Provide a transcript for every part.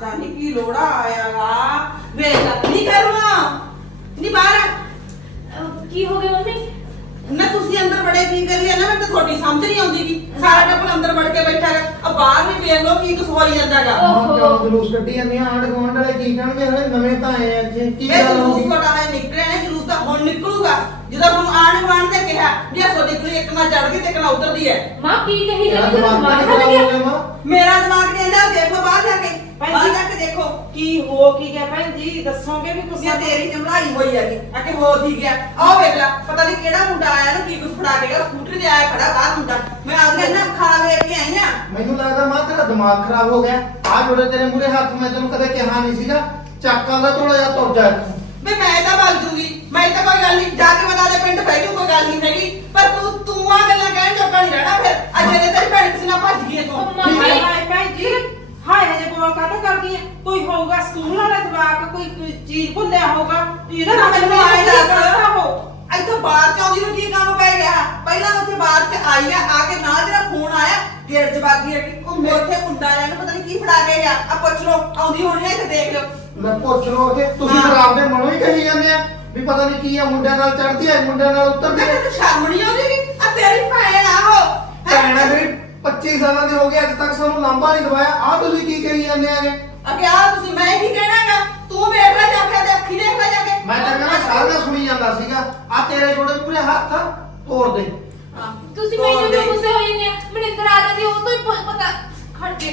ਪਤਾ ਨੀ ਕੀ ਲੋੜਾ ਆਇਆਗਾ ਵੇਖ ਨਹੀਂ ਕਰਵਾ? ਨਹੀਂ ਬਾਹਰ। ਅਹ ਕੀ ਹੋ ਗਿਆ ਮੰਮੀ ਨਾ ਤੁਸੀਂ ਅੰਦਰ ਬੜੇ ਕੀ ਕਰੀ ਨਾ ਮੈਨੂੰ ਤਾਂ ਤੁਹਾਡੀ ਸਮਝ ਨਹੀਂ ਆਉਂਦੀ ਕੀ ਸਾਰਾ ਟੱਬਰ ਅੰਦਰ ਵੜ ਕੇ ਬੈਠਾ ਹੈ ਆ ਬਾਹਰ ਵੀ ਵੇਖ ਲਓ ਕੀ ਕੁਛ ਹੋਈ ਜਾਂਦਾਗਾ ਓਹੋ। ਹੁਣ ਕਿਉਂ ਜਲੂਸ ਕੱਢੀ ਜਾਂਦੀ ਆ? ਆਂਢ ਗੁਆਂਢ ਵਾਲੇ ਕੀ ਕਹਿਣਗੇ? ਹਲੇ ਨਵੇਂ ਤਾਂ ਆਏ ਆ ਇੱਥੇ। ਕੀ ਇਹ ਗੱਲ ਹੋ ਜਲੂਸ ਗਈ? ਤੁਹਾਡਾ ਹੈ ਨਿਕਲਿਆ ਨਾ ਜਲੂਸ ਤਾਂ ਹੁਣ ਨਿਕਲੂਗਾ। ਜਦੋਂ ਹੁਣ ਆਣ ਵਾਣ ਤੇ ਕਿਹਾ ਵੀ ਆ ਤੁਹਾਡੀ ਕੁੜੀ ਇੱਕ ਨਾ ਚੜ ਗਈ ਤੇ ਇੱਕ ਨਾ ਉਤਰਦੀ ਹੈ। ਮਾਂ ਕੀ ਕਹੀ ਤੇਰਾ ਜਾਂਦੀ ਤਾਂ ਦਿਮਾਗ ਨਹੀਂ ਖਰਾਬ ਖਰਾਬ ਹੋ ਗਿਆ। ਮਾਂ? ਮੇਰਾ ਦਿਮਾਗ ਕਹਿੰਦਾ ਦੇਖ ਬਾਹਰ ਜਾ ਕੇ। ਬਾਹਰ ਜੀ। ਜਾ ਕੇ ਦੇਖੋ ਕੀ ਹੋ ਕੀ ਗਿਆ। ਭੈਣ ਜੀ ਦੱਸੋਗੇ ਵੀ ਕੁਛ ਕੁਸਿਆ ਤੇਰੀ ਚਮੜਾਈ ਹੋਈ ਹੈਗੀ। ਆ ਕਿ ਹੋ ਠੀਕ ਗਿਆ? ਆਹ ਵੇਖ ਲੈ ਪਤਾ ਨਹੀਂ ਕਿਹੜਾ ਮੁੰਡਾ ਆਇਆ ਨਾ ਕੀ ਕੁਛ ਫੜਾ ਕੇ ਗਿਆ। ਸਕੂਟਰ ਤੇ ਆਇਆ ਖੜਾ ਬਾਹਰ ਮੁੰਡਾ। ਮੈਂ ਆਦਮੀ ਨਾ ਖਾ ਵੇਖ ਕੇ ਆਈ ਆ। ਮੈਨੂੰ ਲੱਗਦਾ ਮਾਂ ਤੇਰਾ ਦਿਮਾਗ ਖਰਾਬ ਹੋ ਗਿਆ। ਆ ਜੋੜੇ ਤੇਰੇ ਮੂਰੇ ਹੱਥ ਮੈਂ ਤੈਨੂੰ ਕਦੇ ਕਿਹਾ ਨਹੀਂ ਸੀਗਾ। ਚੱਕਾਂ ਦਾ ਥੋੜਾ ਜਿਹਾ ਤੁਰ ਜਾ ਇੱਥੋਂ। ਵੀ ਮੈਂ ਤਾਂ ਬਲ ਜੂਗੀ। ਮੈਂ ਤਾਂ ਕੋਈ ਗੱਲ ਨਹੀਂ ਜਾ ਕੇ ਬਤਾ ਦੇ ਪਿੰਡ ਬਹਿ ਜਾਊ ਕੋਈ ਗੱਲ ਨਹੀਂ ਹੈਗੀ। ਪਰ ਤੂੰ ਤੂੰ ਆ ਗੱਲਾਂ ਕਹਿਣ ਜੋਗਾ ਨਹੀਂ ਰਹਿਣਾ ਫਿਰ। ਅੱਜ ਜੇ ਤੇਰੀ ਭੈਣ ਕਿਸੇ ਨਾਲ ਭੱਜ ਗਈ ਹੈ। ਤੂੰ ਮੰਮਾ ਭੈਣ ਜੀ। ਹਾਏ ਹਜੇ ਬੋਲ ਕਾਹਤੋਂ ਕਰਦੀ ਹੈ ਕੋਈ ਹੋਊਗਾ ਸਕੂਲ ਵਾਲਾ ਜਵਾਕ ਕੋਈ ਕੋਈ ਚੀਜ਼ ਭੁੱਲਿਆ ਹੋਊਗਾ? ਇਹਦਾ ਨਾ ਮੈਨੂੰ ਆਏ ਦੱਸ। ਹੋ ਇੱਥੋਂ ਬਾਹਰ ਚ ਆਉਂਦੀ ਨੂੰ ਕੀ ਕੰਮ ਪੈ ਗਿਆ? ਪਹਿਲਾਂ ਉੱਥੇ ਬਾਹਰ ਚ ਆਈ ਆ ਆ ਕੇ ਨਾਲ ਜਿਹੜਾ ਫੋਨ ਆਇਆ ਗੇਟ ਬਾਗੀ ਹੈ ਕਿ ਉਹ ਮੇਰੇ ਮੁੰਡਾ ਆਇਆ ਨੂੰ ਪਤਾ ਨਹੀਂ ਕੀ ਫੜਾ ਕੇ ਗਿਆ। ਆ ਪੁੱਛ ਲਓ ਆਉਂਦੀ ਹੋਣੀ ਆ ਇੱਥੇ ਦੇਖ ਲਓ। ਲੈ ਪੁੱਛ ਲੋ ਕਿ ਤੁਸੀਂ ਹਾਂ। ਫਿਰ ਆਪਦੇ ਮਨੋਂ ਹੀ ਕਹੀ ਜਾਂਦੇ ਆ ਵੀ ਪਤਾ ਨਹੀਂ ਕੀ ਆ ਮੁੰਡਿਆਂ ਨਾਲ ਚੜਦੀ ਆ ਮੁੰਡਿਆਂ ਨਾਲ ਉਤਰਦੀ ਮੈਂ ਆ। ਤੈਨੂੰ ਸ਼ਰਮ ਨਹੀਂ ਆਉਂਦੀ ਆ ਤੇਰੀ ਭੈਣ ਆ ਮੇਰੀ 25 ਸਾਲਾਂ ਦੀ ਹੋ ਗਈ ਅੱਜ ਤੱਕ ਸਾਨੂੰ ਲਾਂਭਾ ਨਹੀਂ ਦਵਾਇਆ। ਆ ਤੁਸੀਂ ਕੀ ਕਹੀ ਜਾਂਦੇ ਆਗੇ ਅਕੇ ਆ ਤੁਸੀਂ ਮੈਂ ਕੀ ਕਹਿਣਾਗਾ ਤੂੰ ਵੇਖ ਲੈ ਜਾ ਕੇ ਤੇ ਅੱਖੀ ਦੇਖ ਲੈ ਜਾ ਕੇ। ਮੈਂ ਤਾਂ ਕਹਿੰਦਾ ਸਾਰਾ ਸੁਣੀ ਜਾਂਦਾ ਸੀਗਾ। ਆ ਤੇਰੇ ਜੋੜੇ ਪੂਰੇ ਹੱਥ ਤੋੜ ਦੇ। ਹਾਂ, ਤੁਸੀਂ ਮੈਨੂੰ। ਕਿਉਂ ਗੁੱਸੇ ਹੋਏ ਨੇ ਮਨਿੰਦਰ ਆ ਜਾਂਦੀ ਉਹ ਤੋਂ ਹੀ ਪ- ਪਤਾ ਖੜ ਕੇ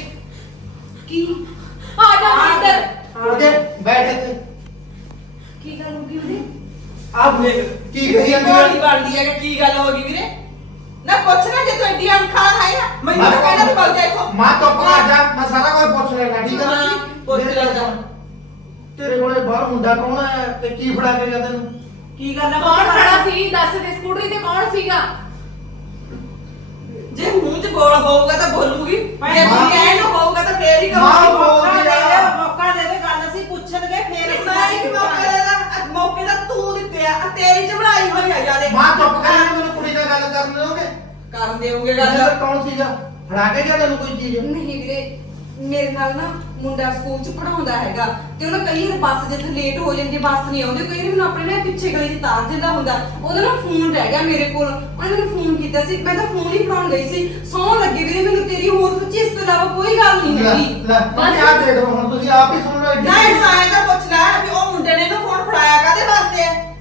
ਕੀ? ਆ ਜਾ ਮਨਿੰਦਰ ਤੋੜ ਕੇ ਬੈਠ ਇੱਥੇ। ਕੀ ਗੱਲ ਹੋ ਗਈ ਉਹਦੀ? ਆਪ ਦੇਖ ਕੀ ਕਹੀ ਜਾਂਦੀ ਗੋਲੀ ਆ? ਬਣਦੀ ਹੈ ਕਿ ਕੀ ਗੱਲ ਹੋ ਗਈ ਵੀਰੇ? ਨਾ ਪੁੱਛ ਨਾ ਜੇ ਤੂੰ ਇੰਡੀਆ ਅਣਖਾਂ ਹੈ ਨਾ ਮੈਨੂੰ ਤਾਂ ਕਹਿਣਾ ਵੀ ਬਲ ਜਾ ਇੱਥੋਂ। ਮਾਂ ਚੁੱਪ ਕਰ ਜਾ ਮੈਂ ਸਾਰਾ ਕੁਝ ਪੁੱਛ ਲੈਣਾ ਠੀਕ ਹੈ ਨਾ ਹਾਂ, ਪੁੱਛ ਲੈ ਜਾ। ਤੇਰੇ ਕੋਲੇ ਬਾਹਰ ਮੁੰਡਾ ਕੌਣ ਹੈ ਤੇ ਕੀ ਫੜਾ ਕੇ ਗਿਆ ਤੈਨੂੰ? ਕੀ ਗੱਲ ਹੈ ਕੌਣ ਖੜਾ ਸੀ? ਦੱਸ ਦੇ ਸਕੂਟਰੀ ਤੇ ਕੌਣ ਸੀਗਾ? ਜੇ ਮੂੰਹ 'ਚ ਗੋਲ ਹੋਊਗਾ ਤਾਂ ਬੋਲੂਗੀ। ਜੇ ਮਾਂ- ਤੂੰ ਕਹਿਣ ਨੂੰ ਹੋਊਗਾ ਤਾਂ ਫੇਰ ਹੀ ਮਾਂ ਕਰਨ ਦੇਉਂਗੇ ਗੱਲ? ਗੱਲ ਕੌਣ ਸੀਗਾ? ਫੜਾ ਕੇ ਗਿਆ ਤੈਨੂੰ ਕੋਈ ਚੀਜ਼? ਨਹੀਂ ਵੀਰੇ ਮੇਰੇ ਨਾਲ ਨਾ ਮੁੰਡਾ ਸਕੂਲ ਚ ਪੜਾਉਂਦਾ ਹੈਗਾ ਤੇ ਉਹ ਨਾ ਕਈ ਵਾਰ ਬੱਸ ਜਿੱਥੇ ਲੇਟ ਹੋ ਜਾਂਦੀ ਬੱਸ ਨਹੀਂ ਆਉਂਦੀ ਕਈ ਵਾਰ ਮੈਨੂੰ ਆਪਣੇ ਨਾਲ ਪਿੱਛੇ ਗਲੀ 'ਚ ਤਾਰ ਦਿੰਦਾ ਹੁੰਦਾ। ਉਹਦਾ ਨਾ ਫੋਨ ਰਹਿ ਗਿਆ ਮੇਰੇ ਕੋਲ। ਉਹਨੇ ਮੈਨੂੰ ਫੋਨ ਕੀਤਾ ਸੀ। ਮੈਂ ਤਾਂ ਫੋਨ ਹੀ ਫੜਾਉਣ ਗਈ ਸੀ। ਸੌ ਲੱਗੇ ਵੀਰੇ ਮੈਨੂੰ ਤੇਰੀ ਹੋਰ ਸੱਚੀ ਇਸ ਤੋਂ ਇਲਾਵਾ ਕੋਈ ਗੱਲ ਨਹੀਂ ਲੈ ਹੈਗੀ। ਲੈ ਤੁਸੀਂ ਆਹ ਦੇਖ ਲਓ ਹੁਣ ਤੁਸੀਂ ਆਪ ਹੀ ਸੁਣ ਲਓ ਏਡੀ ਨਾ ਇਹਨੂੰ ਆਏ ਤਾਂ ਪੁੱਛ ਲੈ ਵੀ ਉਹ ਮੁੰਡੇ ਨੇ ਇਹਨੂੰ ਫੋਨ ਫੜਾਇਆ ਕਾਦੇ ਵਾਸਤੇ? ਹੈ?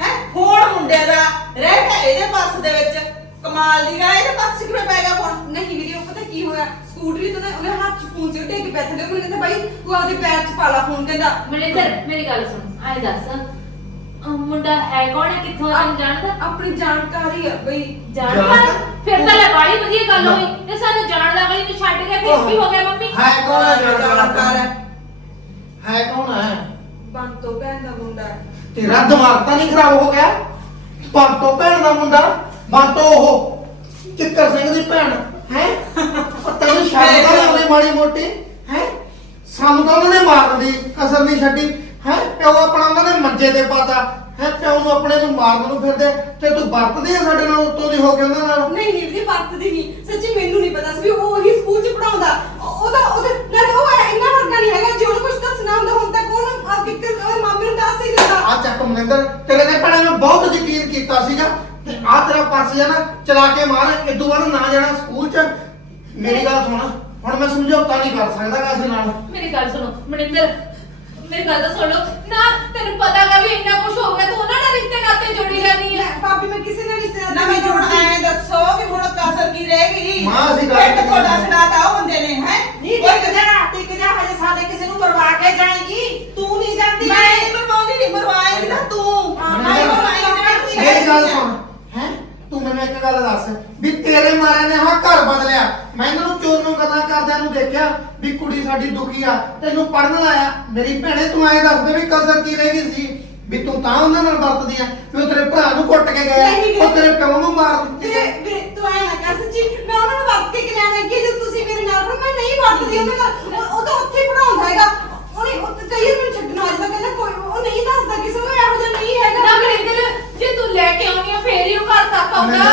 ਹੈ ਫੋਨ ਮੁੰਡੇ ਦਾ ਰਹਿ ਗਿਆ ਇਹਦੇ ਪਰਸ ਦੇ ਵਿੱਚ। ਕਮਾਲ ਦੀ ਗੱਲ ਇਹਦੇ ਪਰਸ 'ਚ ਕਿਵੇਂ ਪੈ ਗਿਆ ਫੋਨ ਨਹੀਂ ਵੀਰੇ ਉਹ ਪਤਾ ਕੀ ਹੋਇਆ? ਸਕੂਟਰੀ ਤੇ ਨਾ ਉਹਨੇ ਹੱਥ 'ਚ ਫੋਨ ਸੀ ਉਹ ਡਿੱਗ ਪਿਆ ਥੱਲੇ ਉਹਨੇ ਕਹਿੰਦਾ ਬਾਈ ਤੂੰ ਆਪਦੇ ਪੈਰ 'ਚ ਪਾ ਲਾ ਫੋਨ ਕਹਿੰਦਾ। ਮਨਿੰਦਰ ਮੇਰੀ ਗੱਲ ਸੁਣ ਆਏ ਦੱਸ। ਅਹ ਮੁੰਡਾ ਹੈ ਕੌਣ ਹੈ? ਕਿੱਥੋਂ ਦਾ ਤੈਨੂੰ ਜਾਣਦਾ? ਆਪਣੀ ਜਾਣਕਾਰੀ ਆ ਬਈ। ਜਾਣਦਾ? ਜਾਣਦਾ? ਫਿਰ ਤਾਂ ਲੈ ਬਾੜੀ ਵਧੀਆ ਗੱਲ ਹੋਈ। ਤੇ ਸਾਨੂੰ ਜਾਣਦਾ ਬਈ ਤੂੰ ਛੱਡ ਗਿਆ ਫਿਰ ਕੀ ਹੋ ਗਿਆ ਮੰਮੀ? ਹੈ ਕੌਣ ਹੈ ਜਾਣਕਾਰ ਹੈ। ਹੈ ਕੌਣ ਹੈ? ਬੰਤੋ ਭੈਣ ਦਾ ਮੁੰਡਾ ਹੈ। ਤੇਰਾ ਦਿਮਾਗ ਤਾਂ ਨਹੀਂ ਖਰਾਬ ਹੋ ਗਿਆ? ਬੰਤੋ ਭੈਣ ਦਾ ਮੁੰਡਾ? ਬੰਤੋ ਉਹ ਚਿੱਕਰ ਸਿੰਘ ਦੀ ਭੈਣ, ਹੈ? ਤੈਨੂੰ ਸ਼ਰਮ ਤਾਂ ਆਉਂਦੀ ਮਾੜੀ ਮੋਟੀ? ਹੈ? ਸਾਨੂੰ ਤਾਂ ਉਹਨਾਂ ਨੇ ਮਾਰਨ ਦੀ ਕਸਰ ਨਹੀਂ ਛੱਡੀ, ਹੈ? ਪਿਓ ਆਪਣਾ ਉਹਨਾਂ ਨੇ ਮੰਜੇ ਤੇ ਪਾਤਾ, ਹੈ? ਪਿਓ ਨੂੰ ਆਪਣੇ ਨੂੰ ਮਾਰਨ ਨੂੰ ਫਿਰਦੇ, ਤੇ ਤੂੰ ਵਰਤਦੀ ਆ ਸਾਡੇ ਨਾਲ ਉੱਤੋਂ ਦੀ ਹੋ ਕੇ ਉਹਨਾਂ ਨਾਲ? ਨਹੀਂ ਨਹੀਂ ਵੀ ਵਰਤਦੀ ਨਹੀਂ। ਸੱਚੀ ਮੈਨੂੰ ਨਹੀਂ ਪਤਾ ਸੀ ਵੀ ਉਹ ਉਹੀ ਮਾਰ ਨਾ ਜਾਣਾ ਸਕੂਲ ਚ ਮੇਰੀ ਗੱਲ ਸੁਣ ਹੁਣ ਮੈਂ ਸਮਝੌਤਾ ਨਹੀਂ ਕਰ ਸਕਦਾ ਕਿਸੇ ਨਾਲ ਮੇਰੀ ਗੱਲ ਸੁਣੋ ਮਨਿੰਦਰ ਮੇਰੀ ਗੱਲ ਤਾਂ ਸੁਣ ਲਓ ਨਾ ਤੈਨੂੰ ਪਤਾ ਗਾ ਵੀ ਇੰਨਾ ਕੁਝ ਹੋ ਗਿਆ ਤੂੰ ਉਹਨਾਂ ਨਾਲ ਰਿਸ਼ਤੇ ਨਾਤੇ ਜੋੜੀ ਜਾਂਦੀ ਹੈ ਭਾਬੀ ਮੈਂ ਕਿਸੇ ਨਾਲ ਰਿਸ਼ਤੇਦਾਰ ਨਾ ਮੈਨੂੰ ਹੁਣ ਐਂ ਦੱਸੋ ਵੀ ਹੁਣ ਕਸਰ ਕੀ ਰਹਿ ਗਈ ਮਾਂ, ਅਸੀਂ ਗੱਲ ਪਿੰਡ ਕਰੀ ਤੁਹਾਡਾ ਜਾਂਦੇ। ਛਡਾਤਾ ਉਹ ਬੰਦੇ ਨੇ ਹੈ ਨਹੀਂ ਟਿਕ ਜਾ ਟਿਕ ਜਾ ਹਜੇ ਸਾਡੇ ਕਿਸੇ ਨੂੰ ਮਰਵਾ ਕੇ ਜਾਏਗੀ ਤੂੰ ਨਹੀਂ ਜਾਂਦੀ ਮੈਂ ਨਹੀਂ ਮਰਵਾਉਂਦੀ ਮਰਵਾਏਗੀ ਨਾ ਤੂੰ ਹਾਂ, ਮੈਂ ਮਰਵਾਏਗੀ ਮੇਰੀ ਗੱਲ ਸੁਣ ਹੈ ਤੂੰ ਮੈਨੂੰ ਇੱਕ ਗੱਲ ਦੱਸ ਵੀ ਤੇਰੇ ਮਾਰੇ ਨੇ ਹਾਂ ਘਰ ਬਦਲਿਆ ਮੈਂ ਇਹਨਾਂ ਨੂੰ ਚੋਰ ਨੂੰ ਗੱਲਾਂ ਕਰਦਿਆਂ ਨੂੰ ਦੇਖਿਆ ਵੀ ਕੁੜੀ ਸਾਡੀ ਦੁਖੀ ਆ। ਤੈਨੂੰ ਪੜਨ ਲਾਇਆ। ਮੇਰੀ ਭੈਣੇ ਤੂੰ ਐਂ ਦੱਸ ਦੇ ਵੀ ਕਸਰ ਕੀ ਰਹਿ ਗਈ ਸੀ? ਵੀ ਤੂੰ ਤਾਂ ਉਹਨਾਂ ਨਾਲ ਵਰਤਦੀ ਆ ਵੀ ਉਹ ਤੇਰੇ ਭਰਾ ਨੂੰ ਕੁੱਟ ਕੇ ਗਿਆ ਨਹੀਂ, ਨਹੀਂ। ਉਹ ਤੇਰੇ ਪਿਓ ਨੂੰ ਮਾਰ ਦਿੱਤੀ ਵੀਰੇ ਵੀਰੇ ਤੂੰ ਐ ਨਾ ਕਰ ਸੱਚੀ ਮੈਂ ਉਹਨਾਂ ਨੂੰ ਵਰਤ ਕੇ ਕਿ ਲੈਣਾ ਕਿ ਜੇ ਤੁਸੀਂ ਮੇਰੇ ਨਾਲ ਪੜੋ ਮੈਂ ਨਹੀਂ ਵਰਤਦੀ ਉਹਨਾਂ ਨਾਲ। ਉਹ- ਉਹ ਤਾਂ ਉੱਥੇ ਹੀ ਪੜਾਉਂਦਾ ਹੈਗਾ। ਉਹਨੇ ਉਹ ਤਾਂ ਕਈ ਵਾਰ ਮੈਨੂੰ ਛੱਡਣ ਆ ਜਾਂਦਾ ਕਹਿੰਦਾ ਕੋਈ ਉਹ ਨਹੀਂ ਦੱਸਦਾ ਕਿਸੇ ਨੂੰ ਇਹੋ ਜਿਹਾ ਨਹੀਂ ਹੈਗਾ। ਨਾ ਮਨਿੰਦਰ ਜੇ ਤੂੰ ਲੈ ਕੇ ਆਉਣੀ ਆ ਫੇਰ ਹੀ ਉਹ ਘਰ ਤੱਕ ਆਉਂਦਾ।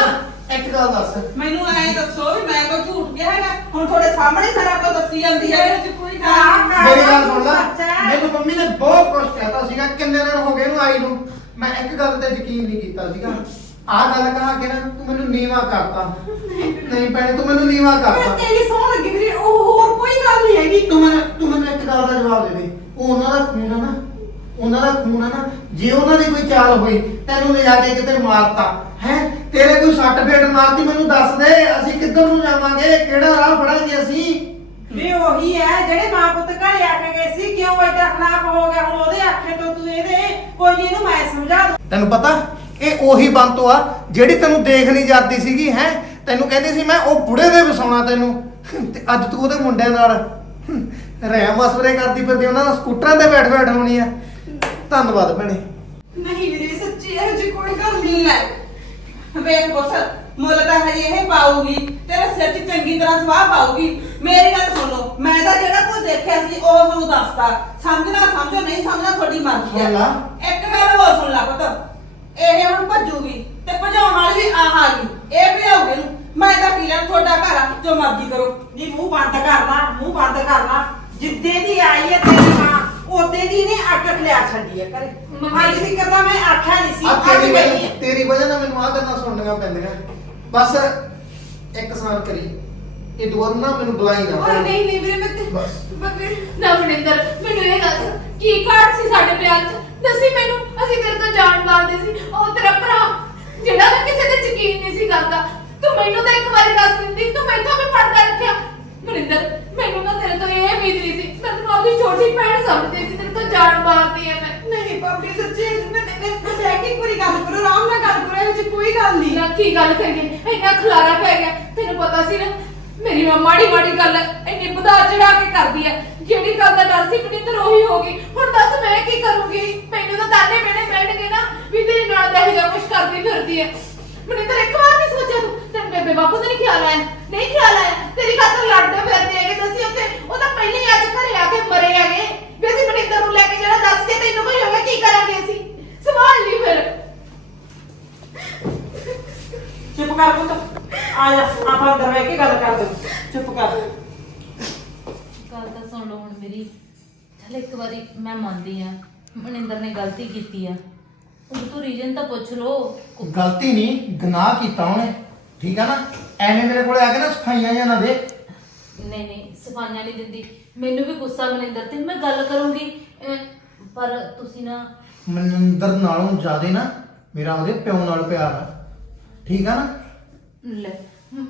ਇੱਕ ਗੱਲ ਦੱਸ। ਮੈਨੂੰ ਐਂ ਦੱਸੋ ਵੀ ਮੈਂ ਕੋਈ ਝੂਠ ਕਿਹਾ ਹੈਗਾ? ਹੁਣ ਤੁਹਾਡੇ ਸਾਹਮਣੇ ਸਾਰਾ ਕੁਝ ਦੱਸੀ ਜਾਂਦੀ ਹੈ। ਇਹੋ ਜਿਹੀ ਕੋਈ ਹਾਂ, ਹਾਂ, ਮੇਰੀ ਗੱਲ ਸੁਣ ਲੈ। ਸੱਚ ਹੈ। ਮੈਨੂੰ ਮੰਮੀ ਨੇ ਬਹੁਤ ਕੁਝ ਕਹਿਤਾ ਸੀਗਾ। ਕਿੰਨੇ ਦਿਨ ਹੋ ਗਏ ਇਹਨੂੰ ਆਈ ਨੂੰ। ਮੈਂ ਇੱਕ ਗੱਲ ਤੇ ਯਕੀਨ ਨਹੀਂ ਕੀਤਾ ਸੀਗਾ। ਆਹ ਗੱਲ ਕਹਾ ਕੇ ਨਾ ਤੂੰ ਮੈਨੂੰ ਨੀਵਾ ਕਰਤਾ। ਨਹੀਂ ਭੈਣੇ ਤੂੰ ਮੈਨੂੰ ਨੀਵਾ ਮੈਂ ਕਰਤਾ। ਤੇਰੀ ਸੌਣ ਲੱਗੀ ਵੀਰੇ। ਉਹ ਹੋਰ ਕੋਈ ਗੱਲ ਨਹੀਂ ਹੈਗੀ। ਤੂੰ ਮੈਨੂੰ ਤੂੰ ਮੈਨੂੰ ਇੱਕ ਗੱਲ ਦਾ ਜਵਾਬ ਦੇ ਦੇ। ਉਹ ਉਹਨਾਂ ਦਾ ਖੂਨ ਆ ਨਾ। ਉਹਨਾਂ ਦਾ ਖੂਨ ਆ ਨਾ। ਜੇ ਉਹਨਾਂ ਦੀ ਕੋਈ ਚਾਲ ਹੋਈ ਤੈਨੂੰ ਲਿਜਾ ਕੇ ਕਿਤੇ ਮਾਰਤਾ। ਹੈ ਤੇਰੇ ਕੋਈ ਸੱਟ ਫੇਟ ਮਾਰਤੀ ਮੈਨੂੰ ਦੱਸ ਦੇ ਅਸੀਂ ਕਿੱਧਰ ਨੂੰ ਜਾਵਾਂਗੇ? ਕਿਹੜਾ ਰਾਹ ਫੜਾਂਗੇ ਅਸੀਂ? ਵੀ ਉਹੀ ਹੈ ਜਿਹੜੇ ਮਾਂ ਪੁੱਤ ਘਰੇ ਆ ਕੇ ਗਏ ਸੀ ਕਿਉਂ ਐਡਾ ਖਰਾਬ ਹੋ ਗਿਆ? ਹੁਣ ਉਹਦੇ ਆਖੇ ਤੋਂ ਤੂੰ ਇਹਦੇ ਕੋਈ ਨੀ ਇਹਨੂੰ ਮੈਂ ਸਮਝਾ ਦੂੰ। ਤੈਨੂੰ ਪਤਾ ਇਹ ਉਹੀ ਬੰਤੋ ਆ ਜਿਹੜੀ ਤੈਨੂੰ ਦੇਖ ਨਹੀਂ ਜਾਂਦੀ ਸੀਗੀ ਹੈ? ਤੈਨੂੰ ਕਹਿੰਦੀ ਸੀ ਮੈਂ ਉਹ ਬੁੜੇ ਦੇ ਵਸਾਉਣਾ ਤੈਨੂੰ। ਤੇ ਅੱਜ ਤੂੰ ਉਹਦੇ ਮੁੰਡਿਆਂ ਨਾਲ ਰਹਿਮ ਮਸਵਰੇ ਕਰਦੀ ਫਿਰਦੀ ਉਹਨਾਂ ਨਾਲ ਸਕੂਟਰਾਂ ਤੇ ਬੈਠ ਬੈਠ ਹੋਣੀ ਆ। ਧੰਨਵਾਦ ਭੈਣੇ। ਨਹੀਂ ਵੀਰੇ ਸੱਚੀ ਇਹੋ ਜਿਹੀ ਕੋਈ ਗੱਲ ਨਹੀਂ ਲੈ। ਵੇਖ ਪੁੱਤ ਮੁੱਲ ਤਾਂ ਹਜੇ ਇਹ ਪਾਊਗੀ ਤੇਰੇ ਸਿਰ 'ਚ ਚੰਗੀ ਤਰ੍ਹਾਂ ਸਵਾਹ ਪਾਊਗੀ। ਮੇਰੀ ਗੱਲ ਸੁਣ ਮੈਂ ਤਾਂ ਜਿਹੜਾ ਕੁਝ ਦੇਖਿਆ ਸੀ ਉਹ ਤੁਹਾਨੂੰ ਦੱਸਤਾ। ਸਮਝਣਾ ਸਮਝੋ ਨਹੀਂ ਸਮਝਣਾ ਤੁਹਾਡੀ ਮਰਜ਼ੀ। ਹੈ ਇੱਕ ਗੱਲ ਹੋਰ ਸੁਣ ਲੈ ਪੁੱਤ। ਇਹ ਹੁਣ ਭੱਜੂਗੀ ਤੇ ਭਜਾਉਣ ਵਾਲੀ ਵੀ ਆਹ ਆ ਗਈ। ਇਹ ਭਜਾਉਗੀ ਇਹਨੂੰ ਮੈਂ ਤਾਂ ਪੀ ਲੈਣ ਤੁਹਾਡਾ ਘਰ ਆ ਜੋ ਮਰਜ਼ੀ ਕਰੋ। ਜੀ ਮੂੰਹ ਬੰਦ ਕਰ ਲਾ ਮੂੰਹ ਬੰਦ ਕਰ ਲਾ। ਜਿੱਦੇ ਦੀ ਆਈ ਹੈ ਤੇਰੀ ਮਾਂ। ਉਹਦੇ ਦੀ ਨੇ ਅੱਗ ਖਲਿਆ ਛੱਡੀ ਹੈ ਘਰੇ। ਮੰਮੀ- ਅੱਜ ਦੀ ਕਦਾ ਮੈਂ ਆਖਿਆ ਨਹੀਂ ਸੀ ਆ ਅੱਜ ਤੇਰੀ ਗਈ ਵਜ੍ਹਾ ਹੈ ਤੇਰੀ ਵਜ੍ਹਾ ਨਾਲ ਮੈਨੂੰ ਆ ਗੱਲਾਂ ਸੁਣਨੀਆਂ ਪੈਂਦੀਆਂ। ਬਸ ਇੱਕ ਸਾਲ ਕਰੀ ਇਹ ਦੁਬਾਰਾ ਨਾ ਮੈਨੂੰ ਬੁਲਾਈ ਨਾ ਓਏ ਨਹੀਂ ਨਹੀਂ ਵੀਰੇ ਮੈਂ ਤੇ ਬਸ। ਨਾ ਮਨਿੰਦਰ ਮੈਨੂੰ ਇਹ ਦੱਸ, ਕੀ ਘਾਟ ਸੀ ਸਾਡੇ ਪਿਆਰ 'ਚ? ਦੱਸੀ ਮੈਨੂੰ ਅਸੀਂ ਤੇਰੇ ਤੋਂ ਜਾਣ ਮਾਰਦੇ ਸੀ। ਉਹ ਤੇਰਾ ਭਰਾ ਜਿਹੜਾ ਨਾ ਕਿਸੇ ਤੇ ਯਕੀਨ ਨਹੀਂ ਸੀ ਕਰਦਾ। ਤੂੰ ਮੈਨੂੰ ਗੱਲ ਨਹੀਂ ਨਾ ਕੀ ਗੱਲ ਕਰੀਏ? ਇੰਨਾ ਖਲਾਰਾ ਪੈ ਗਿਆ। ਤੈਨੂੰ ਪਤਾ ਸੀ ਨਾ, ਮੇਰੀ ਮਾਂ ਮਾੜੀ ਮਾੜੀ ਗੱਲ ਇੰਨੀ ਵਧਾ ਚੜਾ ਕੇ ਕਰਦੀ ਹੈ ਜਿਹੜੀ ਗੱਲ ਦਾ ਡਰ ਸੀ ਮਨਿੰਦਰ, ਉਹੀ ਹੋ ਗਈ। ਹੁਣ ਦੱਸ ਮੈਂ ਕੀ ਕਰੂੰਗੀ? ਮੈਨੂੰ ਤਾਂ ਤਾਨੇ ਮੈਨੇ ਬੈਠ ਨਾ, ਵੀ ਤੇਰੇ ਨਾਲ ਦਾ ਇਹ ਜਿਹਾ ਕੁਝ ਕਰਦੀ ਫਿਰਦੀ ਹੈ ਮਨਿੰਦਰ, ਇੱਕ ਵਾਰ ਨਹੀਂ ਸੋਚਿਆ ਤੂੰ। ਤੈਨੂੰ ਬੇਬੇ ਬਾਪੂ ਦਾ ਨਹੀਂ ਖਿਆਲ ਆਇਆ? ਨਹੀਂ ਖਿਆਲ ਆਇਆ? ਤੇਰੀ ਖਾਤਰ ਲੜਦੇ ਫਿਰਦੇ ਹੈਗੇ ਤੇ ਉੱਥੇ। ਉਹ ਤਾਂ ਪਹਿਲੇ ਹੀ ਅੱਜ ਘਰੇ ਆ ਕੇ ਮਰੇ ਹੈਗੇ। ਵੀ ਅਸੀਂ ਮਨਿੰਦਰ ਨੂੰ ਲੈ ਕੇ ਜਿਹੜਾ ਦੱਸ ਕੇ ਤੈਨੂੰ ਕੋਈ ਹੋਵੇ ਕੀ ਕਰਾਂਗੇ ਅਸੀਂ? ਸੰਭਾਲ ਲਈ ਫਿਰ। ਚੁੱਪ ਕਰ ਪੁੱਤ। ਆ ਜਾ ਆਪਾਂ ਅੰਦਰ ਬਹਿ ਕੇ ਗੱਲ ਕਰਦੇ। ਚੁੱਪ ਕਰ। ਗੱਲ ਤਾਂ ਸੁਣ ਲਓ ਹੁਣ ਮੇਰੀ। ਚੱਲ ਇੱਕ ਵਾਰੀ ਮੈਂ ਮੰਨਦੀ ਆ ਮਨਿੰਦਰ ਨੇ ਗਲਤੀ ਕੀਤੀ ਆ। ਉਹ ਤੋਂ ਰੀਜਨ ਤਾਂ ਪੁੱਛ ਲਓ। ਉਹ ਗਲਤੀ ਨਹੀਂ ਗੁਨਾਹ ਕੀਤਾ ਉਹਨੇ। ਠੀਕ ਆ ਨਾ? ਐਵੇਂ ਮੇਰੇ ਕੋਲੇ ਆ ਕੇ ਨਾ ਸਫਾਈਆਂ ਜਾਂ ਨਾ ਦੇ। ਨਹੀਂ ਨਹੀਂ ਸਫਾਈਆਂ ਨਹੀਂ ਦਿੰਦੀ। ਮੈਨੂੰ ਵੀ ਗੁੱਸਾ ਮਨਿੰਦਰ ਤੇ ਮੈਂ ਗੱਲ ਕਰੂੰਗੀ। ਅਹ, ਪਰ ਤੁਸੀਂ ਨਾ ਮਨਿੰਦਰ ਨਾਲੋਂ ਜ਼ਿਆਦੇ ਨਾ ਮੇਰਾ ਉਹਦੇ ਪਿਓ ਨਾਲ ਪਿਆਰ ਆ। ਠੀਕ ਆ ਨਾ? ਲੈ ਮ-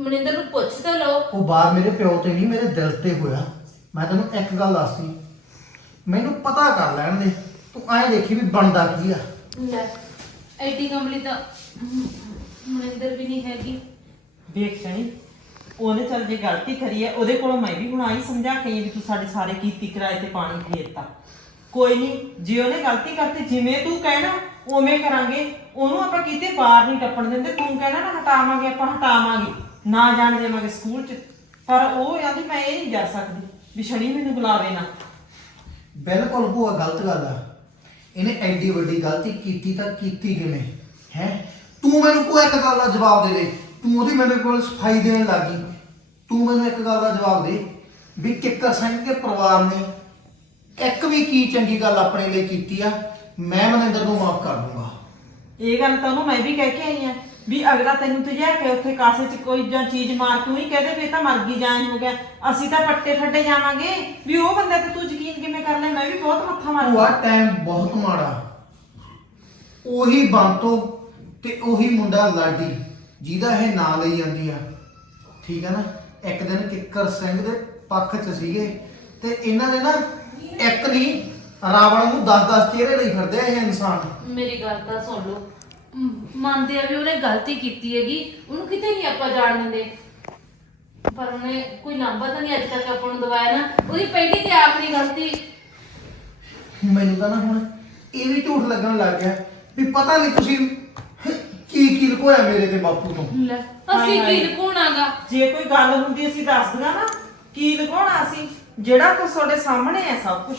ਮਨਿੰਦਰ ਨੂੰ ਪੁੱਛ ਤਾਂ ਲਓ। ਉਹ ਬਾਹਰ ਮੇਰੇ ਪਿਓ ਤੇ ਨਹੀਂ ਮੇਰੇ ਦਿਲ ਤੇ ਹੋਇਆ। ਮੈਂ ਤੈਨੂੰ ਇੱਕ ਗੱਲ ਦੱਸਦੀ। ਮੈਨੂੰ ਪਤਾ ਕਰ ਲੈਣ ਦੇ। ਤੂੰ ਐਂ ਦੇਖੀ ਵੀ ਬਣਦਾ ਕੀ ਆ। ਲੈ ਐਡੀ ਕਮਲੀ ਤਾਂ ਮ- ਮਨਿੰਦਰ ਵੀ ਨਹੀਂ ਹੈਗੀ। ਵੇਖ ਸਣੀ ਉਹਨੇ ਚੱਲ ਜੇ ਗਲਤੀ ਕਰੀ ਹੈ ਉਹਦੇ ਕੋਲੋਂ ਮੈਂ ਵੀ ਹੁਣ ਆਈ ਸਮਝਾ ਕੇ ਆਈ ਵੀ ਤੂੰ ਸਾਡੇ ਸਾਰੇ ਕੀਤੀ ਕਿਰਾਏ ਤੇ ਪਾਣੀ ਫੇਰਤਾ ਕੋਈ ਨਹੀਂ ਜੇ ਉਹਨੇ ਗਲਤੀ ਕਰਤੀ ਜਿਵੇਂ ਤੂੰ ਕਹਿਣਾ ਉਵੇਂ ਕਰਾਂਗੇ, ਉਹਨੂੰ ਆਪਾਂ ਕਿਤੇ ਬਾਹਰ ਨਹੀਂ ਟੱਪਣ ਦਿੰਦੇ, ਤੂੰ ਕਹਿਣਾ ਨਾ ਹਟਾਵਾਂਗੇ, ਆਪਾਂ ਹਟਾਵਾਂਗੇ। ਨਾ ਜਾਣ ਦੇਵਾਂਗੇ ਸਕੂਲ 'ਚ। ਪਰ ਉਹ ਕਹਿੰਦੀ, ਮੈਂ ਇਹ ਨਹੀਂ ਜਾ ਸਕਦੀ ਵੀ ਸ਼ਨੀ ਮੈਨੂੰ ਬੁਲਾਵੇ ਨਾ। ਬਿਲਕੁਲ ਭੂਆ, ਗਲਤ ਗੱਲ ਆ। ਇਹਨੇ ਐਡੀ ਵੱਡੀ ਗਲਤੀ ਕੀਤੀ ਤਾਂ ਕੀਤੀ ਕਿਵੇਂ? ਹੈ? ਤੂੰ ਮੈਨੂੰ ਕੋਈ ਇੱਕ ਗੱਲ ਦਾ ਜਵਾਬ ਦੇ ਦੇ। ਤੂੰ ਉਹਦੀ ਮੇਰੇ ਕੋਲ ਸਫ਼ਾਈ ਦੇਣ ਲੱਗੀ ਤੂੰ ਮੈਨੂੰ ਇੱਕ ਗੱਲ ਦਾ ਜਵਾਬ ਦੇ ਵੀ ਕਿੱਕਰ ਸਿੰਘ ਦੇ ਪਰਿਵਾਰ ਨੇ ਇੱਕ ਵੀ ਕੀ ਚੰਗੀ ਗੱਲ ਆਪਣੇ ਲਈ ਕੀਤੀ ਆ? ਮੈਂ ਮਨਿੰਦਰ ਨੂੰ ਮਾਫ ਕਰ ਦੂੰਗਾ। ਇਹ ਗੱਲ ਤਾਂ ਉਹਨੂੰ ਮੈਂ ਵੀ ਕਹਿ ਕੇ ਆਈ ਆ ਵੀ ਅਗਲਾ ਤੈਨੂੰ ਤੇ ਜਾ ਕੇ ਉੱਥੇ ਕਾਸੇ 'ਚ ਕੋਈ ਜਾਂ ਚੀਜ਼ ਮਾਰ ਤੂੰ ਹੀ ਕਹਦੇ ਵੀ ਇਹ ਤਾਂ ਮਰ ਗਈ ਜਾਨ ਹੋ ਗਿਆ। ਅਸੀਂ ਤਾਂ ਪੱਟੇ ਠੱਡੇ ਜਾਵਾਂਗੇ। ਵੀ ਉਹ ਬੰਦੇ ਤੇ ਤੂੰ ਯਕੀਨ ਕਿਵੇਂ ਕਰ ਲੈ? ਮੈਂ ਵੀ ਬਹੁਤ ਮੱਥਾ ਭੂਆ ਮਾਰਿਆ ਟਾਈਮ ਬਹੁਤ ਮਾੜਾ। ਉਹੀ ਬੰਤੋ ਤੇ ਉਹੀ ਮੁੰਡਾ ਲਾਡੀ ਜਿਹਦਾ ਇਹ ਨਾਂ ਲਈ ਜਾਂਦੀ ਆ। ਠੀਕ ਆ ਨਾ? ਇੱਕ ਦਿਨ ਕਿੱਕਰ ਸਿੰਘ ਦੇ ਪੱਖ 'ਚ ਸੀਗੇ ਤੇ ਇਹਨਾਂ ਦੇ ਨਾ ਇੱਕ ਨਹੀਂ ਰਾਵਣ ਨੂੰ 10-10 ਚਿਹਰੇ ਲਈ ਫਿਰਦੇ ਆ ਇਹ ਇਨਸਾਨ। ਮੇਰੀ ਗੱਲ ਤਾਂ ਸੁਣ ਲਓ। ਮ- ਮੰਨਦੇ ਆ ਵੀ ਉਹਨੇ ਗਲਤੀ ਕੀਤੀ ਹੈਗੀ ਉਹਨੂੰ ਕਿਤੇ ਨਹੀਂ ਆਪਾਂ ਜਾਣ ਦਿੰਦੇ। ਪਰ ਉਹਨੇ ਕੋਈ ਲਾਂਭਾ ਤਾਂ ਨਹੀਂ ਅੱਜ ਤੱਕ ਆਪਾਂ ਨੂੰ ਦਵਾਇਆ ਨਾ। ਉਹਦੀ ਪਹਿਲੀ ਤੇ ਆਖਰੀ ਗਲਤੀ। ਮੈਨੂੰ ਤਾਂ ਨਾ ਹੁਣ ਇਹ ਵੀ ਝੂਠ ਲੱਗਣ ਲੱਗ ਗਿਆ ਵੀ ਪਤਾ ਨਹੀਂ ਤੁਸੀਂ ਕੀ ਕੀ ਲੁਕੋਇਆ ਮੇਰੇ ਤੇ ਬਾਪੂ ਤੋਂ। ਲੈ ਅਸੀਂ ਹਾਏ ਕੀ ਹਾਏ। ਲੁਕਾਉਣਾਗਾ? ਜੇ ਕੋਈ ਗੱਲ ਹੁੰਦੀ ਅਸੀਂ ਦੱਸ ਦਿਆਂ ਨਾ ਕੀ ਲਗਾਉਣਾ ਸੀ ਜਿਹੜਾ ਕੁਝ ਤੁਹਾਡੇ ਸਾਹਮਣੇ ਹੈ ਸਭ ਕੁਝ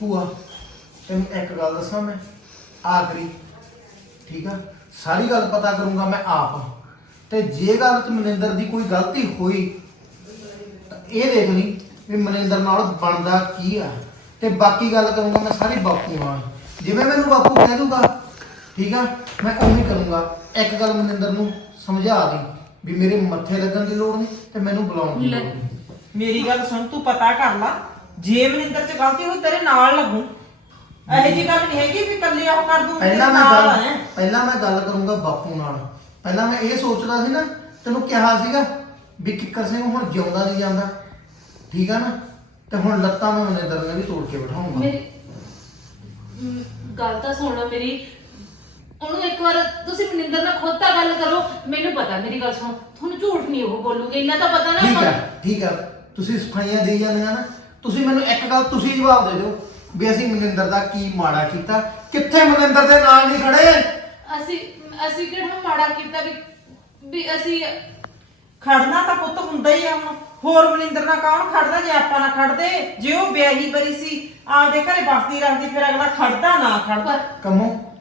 ਭੂਆ ਤੈਨੂੰ ਇੱਕ ਗੱਲ ਦੱਸਾਂ ਮੈਂ? ਆਖਰੀ ਠੀਕ ਆ? ਸਾਰੀ ਗੱਲ ਪਤਾ ਕਰੂੰਗਾ ਮੈਂ ਆਪ। ਤੇ ਜੇ ਗੱਲ ਚ ਮਨਿੰਦਰ ਦੀ ਕੋਈ ਗਲਤੀ ਹੋਈ ਤਾਂ ਇਹ ਦੇਖ ਲਈ ਵੀ ਮਨਿੰਦਰ ਨਾਲ ਬਣਦਾ ਕੀ ਆ। ਤੇ ਬਾਕੀ ਗੱਲ ਕਰੂੰਗਾ ਮੈਂ ਸਾਰੀ ਬਾਪੂ ਨਾਲ। ਜਿਵੇਂ ਮੈਨੂੰ ਬਾਪੂ ਕਹਿ ਦੂਗਾ ਠੀਕ ਆ? ਮੈਂ ਉਵੇਂ ਕਰੂੰਗਾ। ਇੱਕ ਗੱਲ ਮਨਿੰਦਰ ਨੂੰ ਸਮਝਾ ਦੀ ਵੀ ਮੇਰੇ ਮੱਥੇ ਲੱਗਣ ਦੀ ਲੋੜ ਨਹੀਂ ਤੇ ਮੈਨੂੰ ਬੁਲਾਉਣ ਦੀ ਲੋੜ। ਨਹੀਂ। ਮੇਰੀ ਗੱਲ ਸੁਣ ਤੂੰ ਪਤਾ ਕਰ ਲਾ ਜੇ ਮਨਿੰਦਰ ਚ ਗਲਤੀ ਹੋਈ ਤੇਰੇ ਨਾਲ ਲੱਗੂ। ਇਹੋ ਜੀ ਗੱਲ ਨਹੀਂ ਹੈਗੀ ਵੀ ਇਕੱਲੇ ਉਹ ਕਰ ਦੂੰ ਪਹਿਲਾਂ ਮੈਂ ਨਾਲ ਗੱਲ। ਪਹਿਲਾਂ ਮੈਂ ਗੱਲ ਕਰੂੰਗਾ ਬਾਪੂ ਨਾਲ। ਪਹਿਲਾਂ ਮੈਂ ਇਹ ਸੋਚਦਾ ਸੀ ਨਾ ਤੈਨੂੰ ਕਿਹਾ ਸੀਗਾ ਵੀ ਕਿੱਕਰ ਸਿੰਘ ਹੁਣ ਜਿਉਂਦਾ ਨਹੀਂ ਜਾਂਦਾ। ਠੀਕ ਆ ਨਾ? ਤੇ ਹੁਣ ਲੱਤਾਂ ਮੈਂ ਮਨਿੰਦਰ ਨੇ ਵੀ ਤੋੜ ਕੇ ਬਿਠਾਉਂਗਾ। ਮੇਰੀ ਮ, ਗੱਲ ਤਾਂ ਸੁਣ ਮੇਰੀ। ਉਹਨੂੰ ਇੱਕ ਵਾਰ ਤੁਸੀਂ ਮਨਿੰਦਰ ਨਾਲ ਖੁਦ ਤਾਂ ਗੱਲ ਕਰੋ ਮੈਨੂੰ ਪਤਾ ਮੇਰੀ ਗੱਲ ਸੁਣ। ਤੁਹਾਨੂੰ ਝੂਠ ਨਹੀਂ ਉਹ ਬੋਲੂਗੇ ਇੰਨਾ ਤਾਂ ਪਤਾ ਨਾ ਠੀਕ ਹੈ ਠੀਕ ਹੈ ਤੁਸੀਂ ਸਫਾਈਆਂ ਦੇਈ ਜਾਂਦੀਆਂ ਨਾ। ਤੁਸੀਂ ਮੈਨੂੰ ਇੱਕ ਗੱਲ ਤੁਸੀਂ ਜਵਾਬ ਦੇ ਦਿਓ ਵੀ ਅਸੀਂ ਮਨਿੰਦਰ ਦਾ ਕੀ ਮਾੜਾ ਕੀਤਾ। ਕਿੱਥੇ ਮਨਿੰਦਰ ਦੇ ਨਾਲ ਨਹੀਂ ਖੜੇ? ਅਸੀਂ ਅਸੀਂ ਕਿਹੜਾ ਮਾੜਾ ਕੀਤਾ ਵੀ ਵੀ ਅਸੀਂ ਖੜਨਾ ਤਾਂ ਪੁੱਤ ਹੁੰਦਾ ਹੀ ਆ ਹੁਣ। ਹੋਰ ਮਨਿੰਦਰ ਨਾਲ ਕੌਣ ਖੜਦਾ ਜੇ ਆਪਾਂ ਨਾ ਖੜਦੇ? ਜੇ ਉਹ ਵਿਆਹੀ ਬਰੀ ਸੀ ਆਪਦੇ ਘਰੇ ਬਸਦੀ ਰੱਖਦੀ ਫਿਰ ਅਗਲਾ ਖੜਦਾ ਨਾ ਖੜਦਾ। ਕੰਮੋ।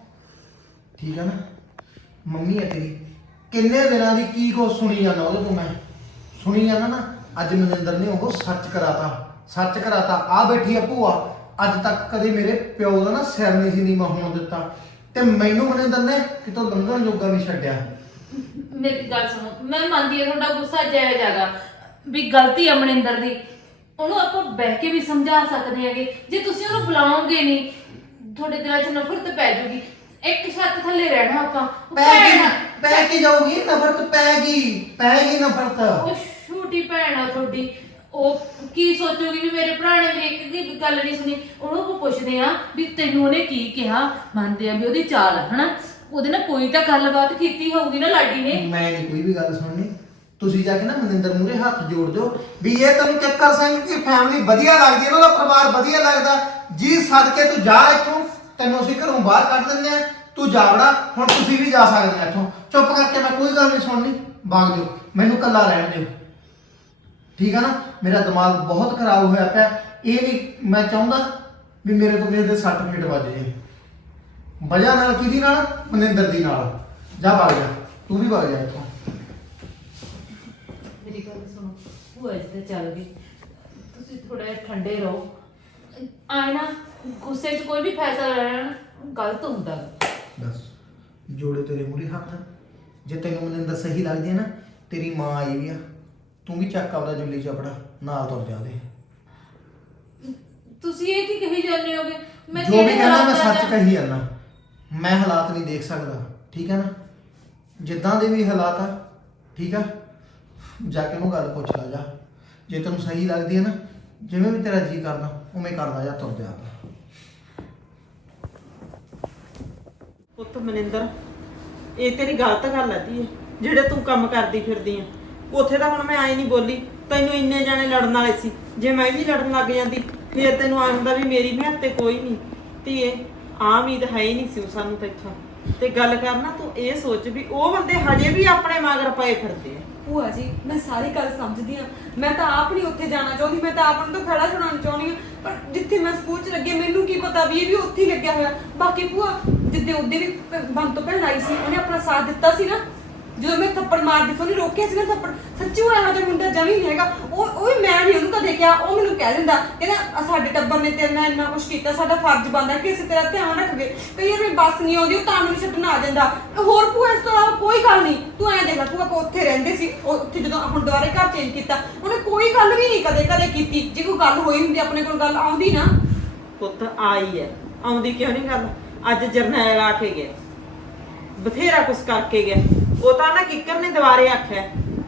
ਠੀਕ ਹੈ ਨਾ? ਮੰਮੀ ਹੈ ਤੇਰੀ। ਕਿੰਨੇ ਦਿਨਾਂ ਦੀ ਕੀ ਕੋ ਸੁਣੀ ਜਾਂਦਾ ਉਹਦੇ ਤੋਂ ਮੈਂ? ਸੁਣੀ ਜਾਂਦਾ ਨਾ? ਅੱਜ ਮਨਿੰਦਰ ਨੇ ਉਹ ਸੱਚ ਕਰਾਤਾ। ਸੱਚ ਕਰਾਤਾ ਆ ਬੈਠੀ ਆ ਭੂਆ। ਅੱਜ ਤੱਕ ਕਦੇ ਮੇਰੇ ਪਿਓ ਦਾ ਨਾ ਸਿਰ ਨਹੀਂ ਸੀ ਨੀਵਾਂ ਹੋਣ ਦਿੱਤਾ। ਤੇ ਮੈਨੂੰ ਮਨਿੰਦਰ ਨੇ ਕਿਤੋਂ ਲੰਘਣ ਜੋਗਾ ਨਹੀਂ ਛੱਡਿਆ। ਮੇਰੀ ਗੱਲ ਸੁਣੋ ਮੈਂ ਮੰਨਦੀ ਹਾਂ ਤੁਹਾਡਾ ਗੁੱਸਾ ਜਾਇਜ਼ ਹੈਗਾ ਵੀ ਗਲਤੀ ਹੈ ਮਨਿੰਦਰ ਦੀ। ਉਹਨੂੰ ਆਪਾਂ ਬਹਿ ਕੇ ਵੀ ਸਮਝਾ ਸਕਦੇ ਹੈਗੇ। ਜੇ ਤੁਸੀਂ ਉਹਨੂੰ ਬੁਲਾਓਗੇ ਨਹੀਂ ਤੁਹਾਡੇ ਦਿਲਾਂ 'ਚ ਨਫ਼ਰਤ ਪੈ ਜੂਗੀ। ਇੱਕ ਛੱਤ ਥੱਲੇ ਰਹਿਣਾ ਆਪਾਂ। ਉਹ ਪੈ ਗਈ ਭੈਣ ਆ। ਪੈ ਕੇ ਜਾਊਗੀ ਨਫ਼ਰਤ ਪੈ ਗਈ ਪੈ ਗਈ ਨਫ਼ਰਤ। ਉਹ ਛੋਟੀ ਭੈਣ ਆ ਤੁਹਾਡੀ। ਉਹ ਕੀ ਸੋਚੂਗੀ ਵੀ ਮੇਰੇ ਭਰਾ ਨੇ ਮੇਰੀ ਇੱਕ ਦੀ ਗੱਲ ਨਹੀਂ ਸੁਣੀ? ਉਹਨੂੰ ਆਪਾਂ ਪੁੱਛਦੇ ਆ ਵੀ ਤੈਨੂੰ ਉਹਨੇ ਕੀ ਕਿਹਾ? ਮੰਨਦੇ ਆ ਵੀ ਉਹਦੀ ਚਾਲ ਆ, ਹਨਾ? ਉਹਦੇ ਨਾਲ ਕੋਈ ਤਾਂ ਗੱਲਬਾਤ ਕੀਤੀ ਹੋਊਗੀ ਨਾ ਲਾਡੀ ਨੇ। ਮੈਂ ਨਹੀਂ ਕੋਈ ਵੀ ਗੱਲ ਸੁਣਨੀ। ਤੁਸੀਂ ਜਾ ਕੇ ਨਾ ਮਨਿੰਦਰ ਮੂਰੇ ਹੱਥ ਜੋੜ ਦਿਓ ਵੀ ਇਹ ਤੈਨੂੰ ਚੱਕਰ ਸਿੰਘ ਦੀ ਫੈਮਿਲੀ ਵਧੀਆ ਲੱਗਦੀ ਹੈ ਇਹਨਾਂ ਦਾ ਪਰਿਵਾਰ ਵਧੀਆ ਲੱਗਦਾ। ਜੀ ਸਦਕੇ ਤੂੰ ਜਾ ਇੱਥੋਂ, ਤੈਨੂੰ ਅਸੀਂ ਘਰੋਂ ਬਾਹਰ ਕੱਢ ਦਿੰਦੇ ਆ। ਤੂੰ ਜਾ ਹੁਣ ਤੁਸੀਂ ਵੀ ਜਾ ਸਕਦੇ ਆ ਇੱਥੋਂ। ਚੁੱਪ ਕਰਕੇ ਮੈਂ ਕੋਈ ਗੱਲ ਨਹੀਂ ਸੁਣਨੀ। ਭਾਗ ਦਿਓ, ਮੈਨੂੰ ਇਕੱਲਾ ਰਹਿਣ ਦਿਓ। ਠੀਕ ਆ ਨਾ? ਮੇਰਾ ਦਿਮਾਗ ਬਹੁਤ ਖਰਾਬ ਹੋਇਆ ਪਿਆ। ਇਹ ਨਹੀਂ ਮੈਂ ਚਾਹੁੰਦਾ ਵੀ ਮੇਰੇ ਤੋਂ ਕਿਸੇ ਦੇ ਸੱਟ ਫੇਟ ਵੱਜ ਜੇ। ਵਜ੍ਹਾ ਨਾਲ ਕਿਹਦੀ ਨਾਲ? ਮਨਿੰਦਰ ਦੀ ਨਾਲ। ਜਾ ਭਾਗ ਜਾ। ਤੂੰ ਵੀ ਭਾਗ ਜਾ ਇੱਥੋਂ। ਮੇਰੀ ਗੱਲ ਸੁਣੋ। ਉਹ ਅੱਜ ਤੇ ਚੱਲ ਗਈ। ਤੁਸੀਂ ਥੋੜਾ ਜਿਹਾ ਠੰਡੇ ਰਹੋ। ਆਏ ਨਾ ਗੁੱਸੇ 'ਚ ਕੋਈ ਵੀ ਫੈਸਲਾ ਲੈਣਾ ਗਲਤ ਹੁੰਦਾ। ਬਸ ਜੋੜੇ ਤੇਰੇ ਮੂਰੇ ਹੱਥ ਜੇ ਤੈਨੂੰ ਮਨਿੰਦਰ ਸਹੀ ਲੱਗਦੀ ਹੈ ਨਾ ਤੇਰੀ ਮਾਂ ਆਈ ਵੀ ਆ। ਤੂੰ ਵੀ ਚੱਕ ਆਪਦਾ ਜੁੱਲੀ ਚਪੜਾ ਨਾਲ ਤੁਰ ਜਾ ਦੇ ਤੁਸੀਂ ਇਹ ਕੀ ਕਹੀ ਜਾਂਦੇ ਹੋਗੇ? ਮੈਂ ਜੋ ਵੀ ਕਿਹੜੇ ਕਹਿੰਦਾ ਮੈਂ ਹਾਲਾਤਾਂ ਸੱਚ ਚ- ਕਹੀ ਜਾਂਦਾ। ਮੈਂ ਹਾਲਾਤ ਨਹੀਂ ਦੇਖ ਸਕਦਾ ਠੀਕ ਹੈ ਨਾ? ਜਿੱਦਾਂ ਦੇ ਵੀ ਹਾਲਾਤ ਆ ਠੀਕ ਆ? ਜਾ ਕੇ ਉਹਨੂੰ ਗੱਲ ਪੁੱਛ ਲੈ ਜਾ। ਜੇ ਤੈਨੂੰ ਸਹੀ ਲੱਗਦੀ ਹੈ ਨਾ ਜਿਵੇਂ ਵੀ ਤੇਰਾ ਜੀ ਕਰਦਾ ਉਵੇਂ ਕਰਦਾ ਜਾ ਤੁਰ ਜਾ ਪੁੱਤ ਮਨਿੰਦਰ ਇਹ ਤੇਰੀ ਗਲਤ ਗੱਲ ਹੈ ਧੀਏ ਜਿਹੜੇ ਤੂੰ ਕੰਮ ਕਰਦੀ ਫਿਰਦੀ ਆ। ਉੱਥੇ ਤਾਂ ਹੁਣ ਮੈਂ ਆਈ ਨਹੀਂ ਬੋਲੀ, ਤੈਨੂੰ ਇੰਨੇ ਜਾਣੇ ਲੜਨ ਵਾਲੇ ਸੀ, ਜੇ ਮੈਂ ਵੀ ਲੜਨ ਲੱਗ ਜਾਂਦੀ, ਫਿਰ ਤੈਨੂੰ ਆ ਹੁੰਦਾ ਵੀ ਮੇਰੀ ਮਿਹਨਤ ਤੇ ਕੋਈ ਨਹੀਂ। ਧੀਏ ਆ ਉਮੀਦ ਹੈ ਹੀ ਨਹੀਂ ਸੀ ਸਾਨੂੰ ਤੇਥੋਂ ਤੇ ਗੱਲ ਕਰਨਾ ਤੂੰ ਇਹ ਸੋਚ ਵੀ ਉਹ ਬੰਦੇ ਹਜੇ ਵੀ ਆਪਣੇ ਮਗਰ ਪਏ ਫਿਰਦੇ ਆ। ਭੂਆ ਜੀ, ਮੈਂ ਸਾਰੀ ਗੱਲ ਸਮਝਦੀ ਆ ਮੈਂ ਤਾਂ ਆਪ ਨਹੀਂ ਉੱਥੇ ਜਾਣਾ ਚਾਹੁੰਦੀ, ਮੈਂ ਤਾਂ ਆਪ ਨੂੰ ਤਾਂ ਖੜਾ ਛੁਡਾਉਣਾ ਚਾਹੁੰਦੀ ਆ ਪਰ ਜਿੱਥੇ ਮੈਂ ਸਕੂਲ ਚ ਲੱਗੇ, ਮੈਨੂੰ ਕੀ ਪਤਾ ਵੀ ਇਹ ਵੀ ਉੱਥੇ ਹੀ ਲੱਗਿਆ ਹੋਇਆ। ਬਾਕੀ ਭੂਆ, ਜਿੱਦੇ ਉਹਦੇ ਵੀ ਬੰਦ ਤੋਂ ਭੈਣ ਆਈ ਸੀ, ਉਹਨੇ ਆਪਣਾ ਸਾਥ ਦਿੱਤਾ ਸੀ ਨਾ। ਜਦੋਂ ਮੈਂ ਥੱਪੜ ਮਾਰਦੀ ਸੀ, ਉਹਨੇ ਰੋਕਿਆ ਸੀ ਨਾ ਥੱਪੜ, ਸੱਚੀ ਇਹੋ ਜਿਹਾ ਮੁੰਡਾ ਜਮੀ ਨਹੀਂ ਹੈਗਾ। ਉਹ ਉਹ ਵੀ ਮੈਂ ਨਹੀਂ ਉਹਨੂੰ ਕਦੇ ਕਿਹਾ, ਉਹ ਮੈਨੂੰ ਕਹਿ ਦਿੰਦਾ, ਕਹਿੰਦਾ "ਆਹ ਸਾਡੇ ਟੱਬਰ ਨੇ ਤੇਰੇ ਨਾਲ ਇੰਨਾ ਕੁਝ ਕੀਤਾ, ਸਾਡਾ ਫਰਜ਼ ਬਣਦਾ ਕਿ ਅਸੀਂ ਤੇਰਾ ਧਿਆਨ ਰੱਖਗੇ ਕਈ ਵਾਰ ਮੇਰੀ ਬੱਸ ਨਹੀਂ ਆਉਂਦੀ, ਉਹ ਤਾਂ ਮੈਨੂੰ ਛੱਡਣ ਆ ਜਾਂਦਾ। ਹੋਰ ਭੂਆ, ਇਸ ਤੋਂ ਇਲਾਵਾ ਕੋਈ ਗੱਲ ਨਹੀਂ। ਤੂੰ ਐਂ ਦੇਖ ਲੈ, ਭੂਆ ਆਪਾਂ ਉੱਥੇ ਰਹਿੰਦੇ ਸੀ, ਉਹ ਉੱਥੇ ਜਦੋਂ ਹੁਣ ਦੁਬਾਰੇ ਘਰ ਚੇਂਜ ਕੀਤਾ, ਉਹਨੇ ਕੋਈ ਗੱਲ ਵੀ ਨਹੀਂ ਕਦੇ ਕਦੇ ਕੀਤੀ। ਜੇ ਕੋਈ ਗੱਲ ਹੋਈ ਹੁੰਦੀ, ਆਪਣੇ ਕੋਲ ਗੱਲ ਆਉਂਦੀ ਨਾ। ਪੁੱਤ, ਆਈ ਹੈ ਆਉਂਦੀ ਕਿਉਂ ਨਹੀਂ ਗੱਲ? ਅੱਜ ਜਰਨੈਲ ਆ ਕੇ ਗਿਆ। ਬਥੇਰਾ ਕੁਛ ਕਰਕੇ ਗਿਆ। ਉਹ ਤਾਂ ਨਾ ਕਿੱਕਰ ਨੇ ਦੁਬਾਰੇ ਆਖਿਆ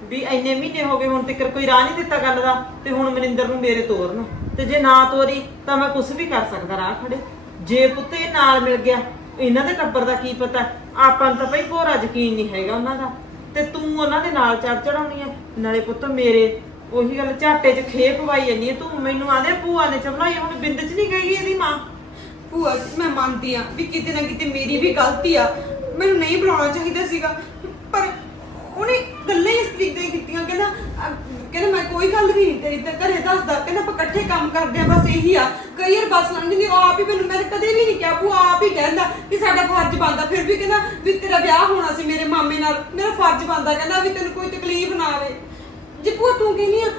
ਵੀ ਇੰਨੇ ਮਹੀਨੇ ਹੋ ਗਏ ਹੁਣ ਤੱਕ ਕੋਈ ਰਾਹ ਨਹੀਂ ਦਿੱਤਾ ਗੱਲ ਦਾ, ਤੇ ਹੁਣ ਮਨਿੰਦਰ ਨੂੰ ਮੇਰੇ ਤੋਰਨ ਤੇ ਜੇ ਨਾ ਤੋਰੀ, ਤਾਂ ਮੈਂ ਕੁਝ ਵੀ ਕਰ ਸਕਦਾ ਰਾਹ ਖੜੇ। ਜੇ ਪੁੱਤ ਇਹ ਨਾਲ ਮਿਲ ਗਿਆ, ਇਹਨਾਂ ਦੇ ਟੱਬਰ ਦਾ ਕੀ ਪਤਾ? ਆਪਾਂ ਨੂੰ ਤਾਂ ਭਈ ਭੋਰਾ ਯਕੀਨ ਨਹੀਂ ਹੈਗਾ ਉਹਨਾਂ ਦਾ। ਤੇ ਤੂੰ ਉਹਨਾਂ ਦੇ ਨਾਲ ਚੜ ਚੜਾਉਣੀ ਹੈ ਨਾਲੇ ਪੁੱਤ ਮੇਰੇ ਉਹੀ ਗੱਲ ਝਾਟੇ 'ਚ ਖੇਪ ਪਾਈ ਜਾਂਦੀ ਹੈ ਤੂੰ ਮੈਨੂੰ ਆਂਦੇ ਭੂਆ ਨੇ ਚਮਲਾਈ ਹੁਣ ਬਿੰਦ 'ਚ ਨਹੀਂ ਗਈ ਇਹਦੀ ਮਾਂ। ਭੂਆ ਜੀ, ਮੈਂ ਮੰਨਦੀ ਆ ਵੀ ਕਿਤੇ ਨਾ ਕਿਤੇ ਮੇਰੀ ਵੀ ਗਲਤੀ ਆ। ਮੈਨੂੰ ਨਹੀਂ ਬੁਲਾਉਣਾ ਚਾਹੀਦਾ ਸੀਗਾ। ਉਹਨੇ ਗੱਲਾਂ ਹੀ ਇਸ ਤਰੀਕੇ ਦੀਆਂ ਕੀਤੀਆਂ ਕਹਿੰਦਾ ਅਹ, ਕਹਿੰਦਾ ਮੈਂ ਕੋਈ ਗੱਲ ਨਹੀਂ ਤੇਰੀ ਤੇ ਘਰੇ ਦੱਸਦਾ ਕਹਿੰਦਾ ਆਪਾਂ ਇਕੱਠੇ ਕੰਮ ਕਰਦੇ ਆ ਬਸ ਇਹੀ ਆ। ਕਈ ਵਾਰ ਬੱਸ ਲੰਘ ਜਾਂਦੀ ਉਹ ਆਪ ਹੀ ਮੈਨੂੰ ਮੈਂ ਤਾਂ ਕਦੇ ਵੀ ਨਹੀਂ ਕਿਹਾ ਭੂਆ ਆਪ ਹੀ ਕਹਿੰਦਾ ਕਿ ਸਾਡਾ ਫਰਜ਼ ਬਣਦਾ ਫਿਰ ਵੀ ਕਹਿੰਦਾ ਵੀ ਤੇਰਾ ਵਿਆਹ ਹੋਣਾ ਸੀ ਮੇਰੇ ਮਾਮੇ ਨਾਲ ਮੇਰਾ ਫਰਜ਼ ਬਣਦਾ ਕਹਿੰਦਾ ਵੀ ਤੈਨੂੰ ਕੋਈ ਤਕਲੀਫ ਨਾ ਆਵੇ। ਜੇ ਭੂਆ ਤੂੰ ਕਹਿੰਦੀ ਆ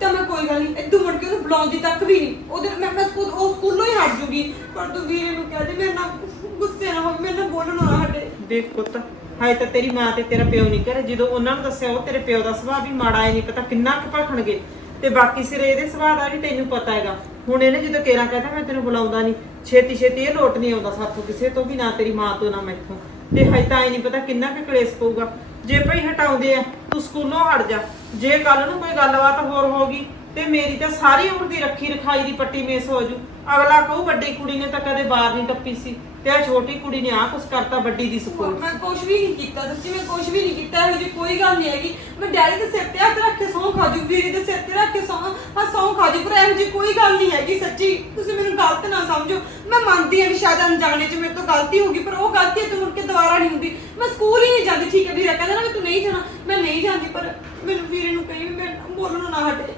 ਤਾਂ ਮੈਂ ਕੋਈ ਗੱਲ ਨਹੀਂ ਇਦੋਂ ਮੁੜ ਕੇ ਉਹਨੂੰ ਬੁਲਾਉਂਦੀ ਤੱਕ ਵੀ ਨਹੀਂ। ਉਹਦੇ ਮੈਂ ਮੈਂ ਸਕੂਲ ਉਹ ਸਕੂਲੋਂ ਹੀ ਹਟ ਜੂਗੀ ਪਰ ਤੂੰ ਵੀਰੇ ਨੂੰ ਕਹਿ ਦੇ ਮੇਰੇ ਨਾਲ ਗੁੱਸੇ ਨਾ ਹੋਵੇ, ਮੇਰੇ ਨਾਲ ਬੋਲਣ ਨਾ ਹਟੇ। ਦੇਖ ਪੁੱਤ ਹਾਏ ਤਾਂ ਤੇਰੀ ਮਾਂ ਤੇ ਤੇਰਾ ਪਿਓ ਨਹੀਂ ਘਰੇ ਜਦੋਂ ਉਹਨਾਂ ਨੂੰ ਦੱਸਿਆ ਉਹ ਤੇਰੇ ਪਿਓ ਦਾ ਸੁਭਾਅ ਵੀ ਮਾੜਾ ਹੈ ਨਹੀਂ ਪਤਾ ਕਿੰਨਾ ਕੁ ਭਖਣਗੇ। ਤੇ ਬਾਕੀ ਸਿਰੇ ਇਹਦੇ ਸੁਭਾਅ ਦਾ ਵੀ ਤੈਨੂੰ ਪਤਾ ਹੈਗਾ। ਹੁਣ ਇਹਨੇ ਜਦੋਂ ਕੇਰਾ ਕਹਿੰਦਾ, ਮੈਂ ਤੈਨੂੰ ਬੁਲਾਉਂਦਾ ਨਹੀਂ। ਛੇਤੀ ਛੇਤੀ ਇਹ ਲੋਟ ਨਹੀਂ ਆਉਂਦਾ ਸਾਥੋਂ ਕਿਸੇ ਤੋਂ ਵੀ, ਨਾ ਤੇਰੀ ਮਾਂ ਤੋਂ, ਨਾ ਮੈਥੋਂ। ਤੇ ਹਜੇ ਤਾਂ ਇਹ ਨਹੀਂ ਪਤਾ ਕਿੰਨਾ ਕੁ ਕਲੇਸ਼ ਪਊਗਾ। ਜੇ ਭਈ ਹਟਾਉਂਦੇ ਆ, ਤੂੰ ਸਕੂਲੋਂ ਹਟ ਜਾ। ਜੇ ਕੱਲ ਨੂੰ ਕੋਈ ਗੱਲਬਾਤ ਹੋਰ ਹੋ ਗਈ, ਤੇ ਮੇਰੀ ਤਾਂ ਸਾਰੀ ਉਮਰ ਦੀ ਰੱਖੀ ਰਖਾਈ ਦੀ ਪੱਟੀ ਮੇਸ ਹੋ ਜੂ। ਅਗਲਾ ਕਹੂ, ਵੱਡੀ ਕੁੜੀ ਨੇ ਤਾਂ ਕਦੇ ਬਾਹਰ ਨਹੀਂ ਟੱਪੀ ਸੀ। ਤੇ ਆ ਛੋਟੀ ਕੁੜੀ ਨੇ ਆ ਕੁਛ ਕਰਤਾ ਵੱਡੀ ਦੀ ਸਪੋਰਟ ਮੈਂ ਕੁਝ ਵੀ ਨਹੀਂ ਕੀਤਾ ਸੱਚੀ ਮੈਂ ਕੁਝ ਵੀ ਨਹੀਂ ਕੀਤਾ ਇਹੋ ਜਿਹੀ ਕੋਈ ਗੱਲ ਨਹੀਂ ਹੈਗੀ। ਮੈਂ ਡੈਡੀ ਦੇ ਸਿਰ ਤੇ ਹੱਥ ਰੱਖ ਕੇ ਸੌਂ ਖਾਜੂ ਵੀਰੇ ਦੇ ਸਿਰ ਤੇ ਰੱਖ ਕੇ ਸੌਂ ਹਾਂ ਸੌਂ ਖਾਜੂ ਪਰ ਇਹੋ ਜਿਹੀ ਕੋਈ ਗੱਲ ਨਹੀਂ ਹੈਗੀ ਸੱਚੀ। ਤੁਸੀਂ ਮੈਨੂੰ ਗਲਤ ਨਾ ਸਮਝੋ। ਮੈਂ ਮੰਨਦੀ ਹਾਂ ਵੀ ਸ਼ਾਇਦ ਅਣਜਾਣੇ 'ਚ ਮੇਰੇ ਤੋਂ ਗਲਤੀ ਹੋ ਗਈ ਪਰ ਉਹ ਗਲਤੀ ਤੋਂ ਮੁੜ ਕੇ ਦੁਬਾਰਾ ਨਹੀਂ ਹੁੰਦੀ। ਮੈਂ ਸਕੂਲ ਹੀ ਨਹੀਂ ਜਾਂਦੀ ਠੀਕ ਹੈ ਵੀਰੇ ਕਹਿੰਦਾ ਨਾ ਵੀ ਤੂੰ ਨਹੀਂ ਜਾਣਾ ਮੈਂ ਨਹੀਂ ਜਾਂਦੀ ਪਰ ਮੈਨੂੰ ਵੀਰੇ ਨੂੰ ਕਹੀ ਵੀ ਮੈਂ ਬੋਲਣੋਂ ਨਾ ਹਟੇ।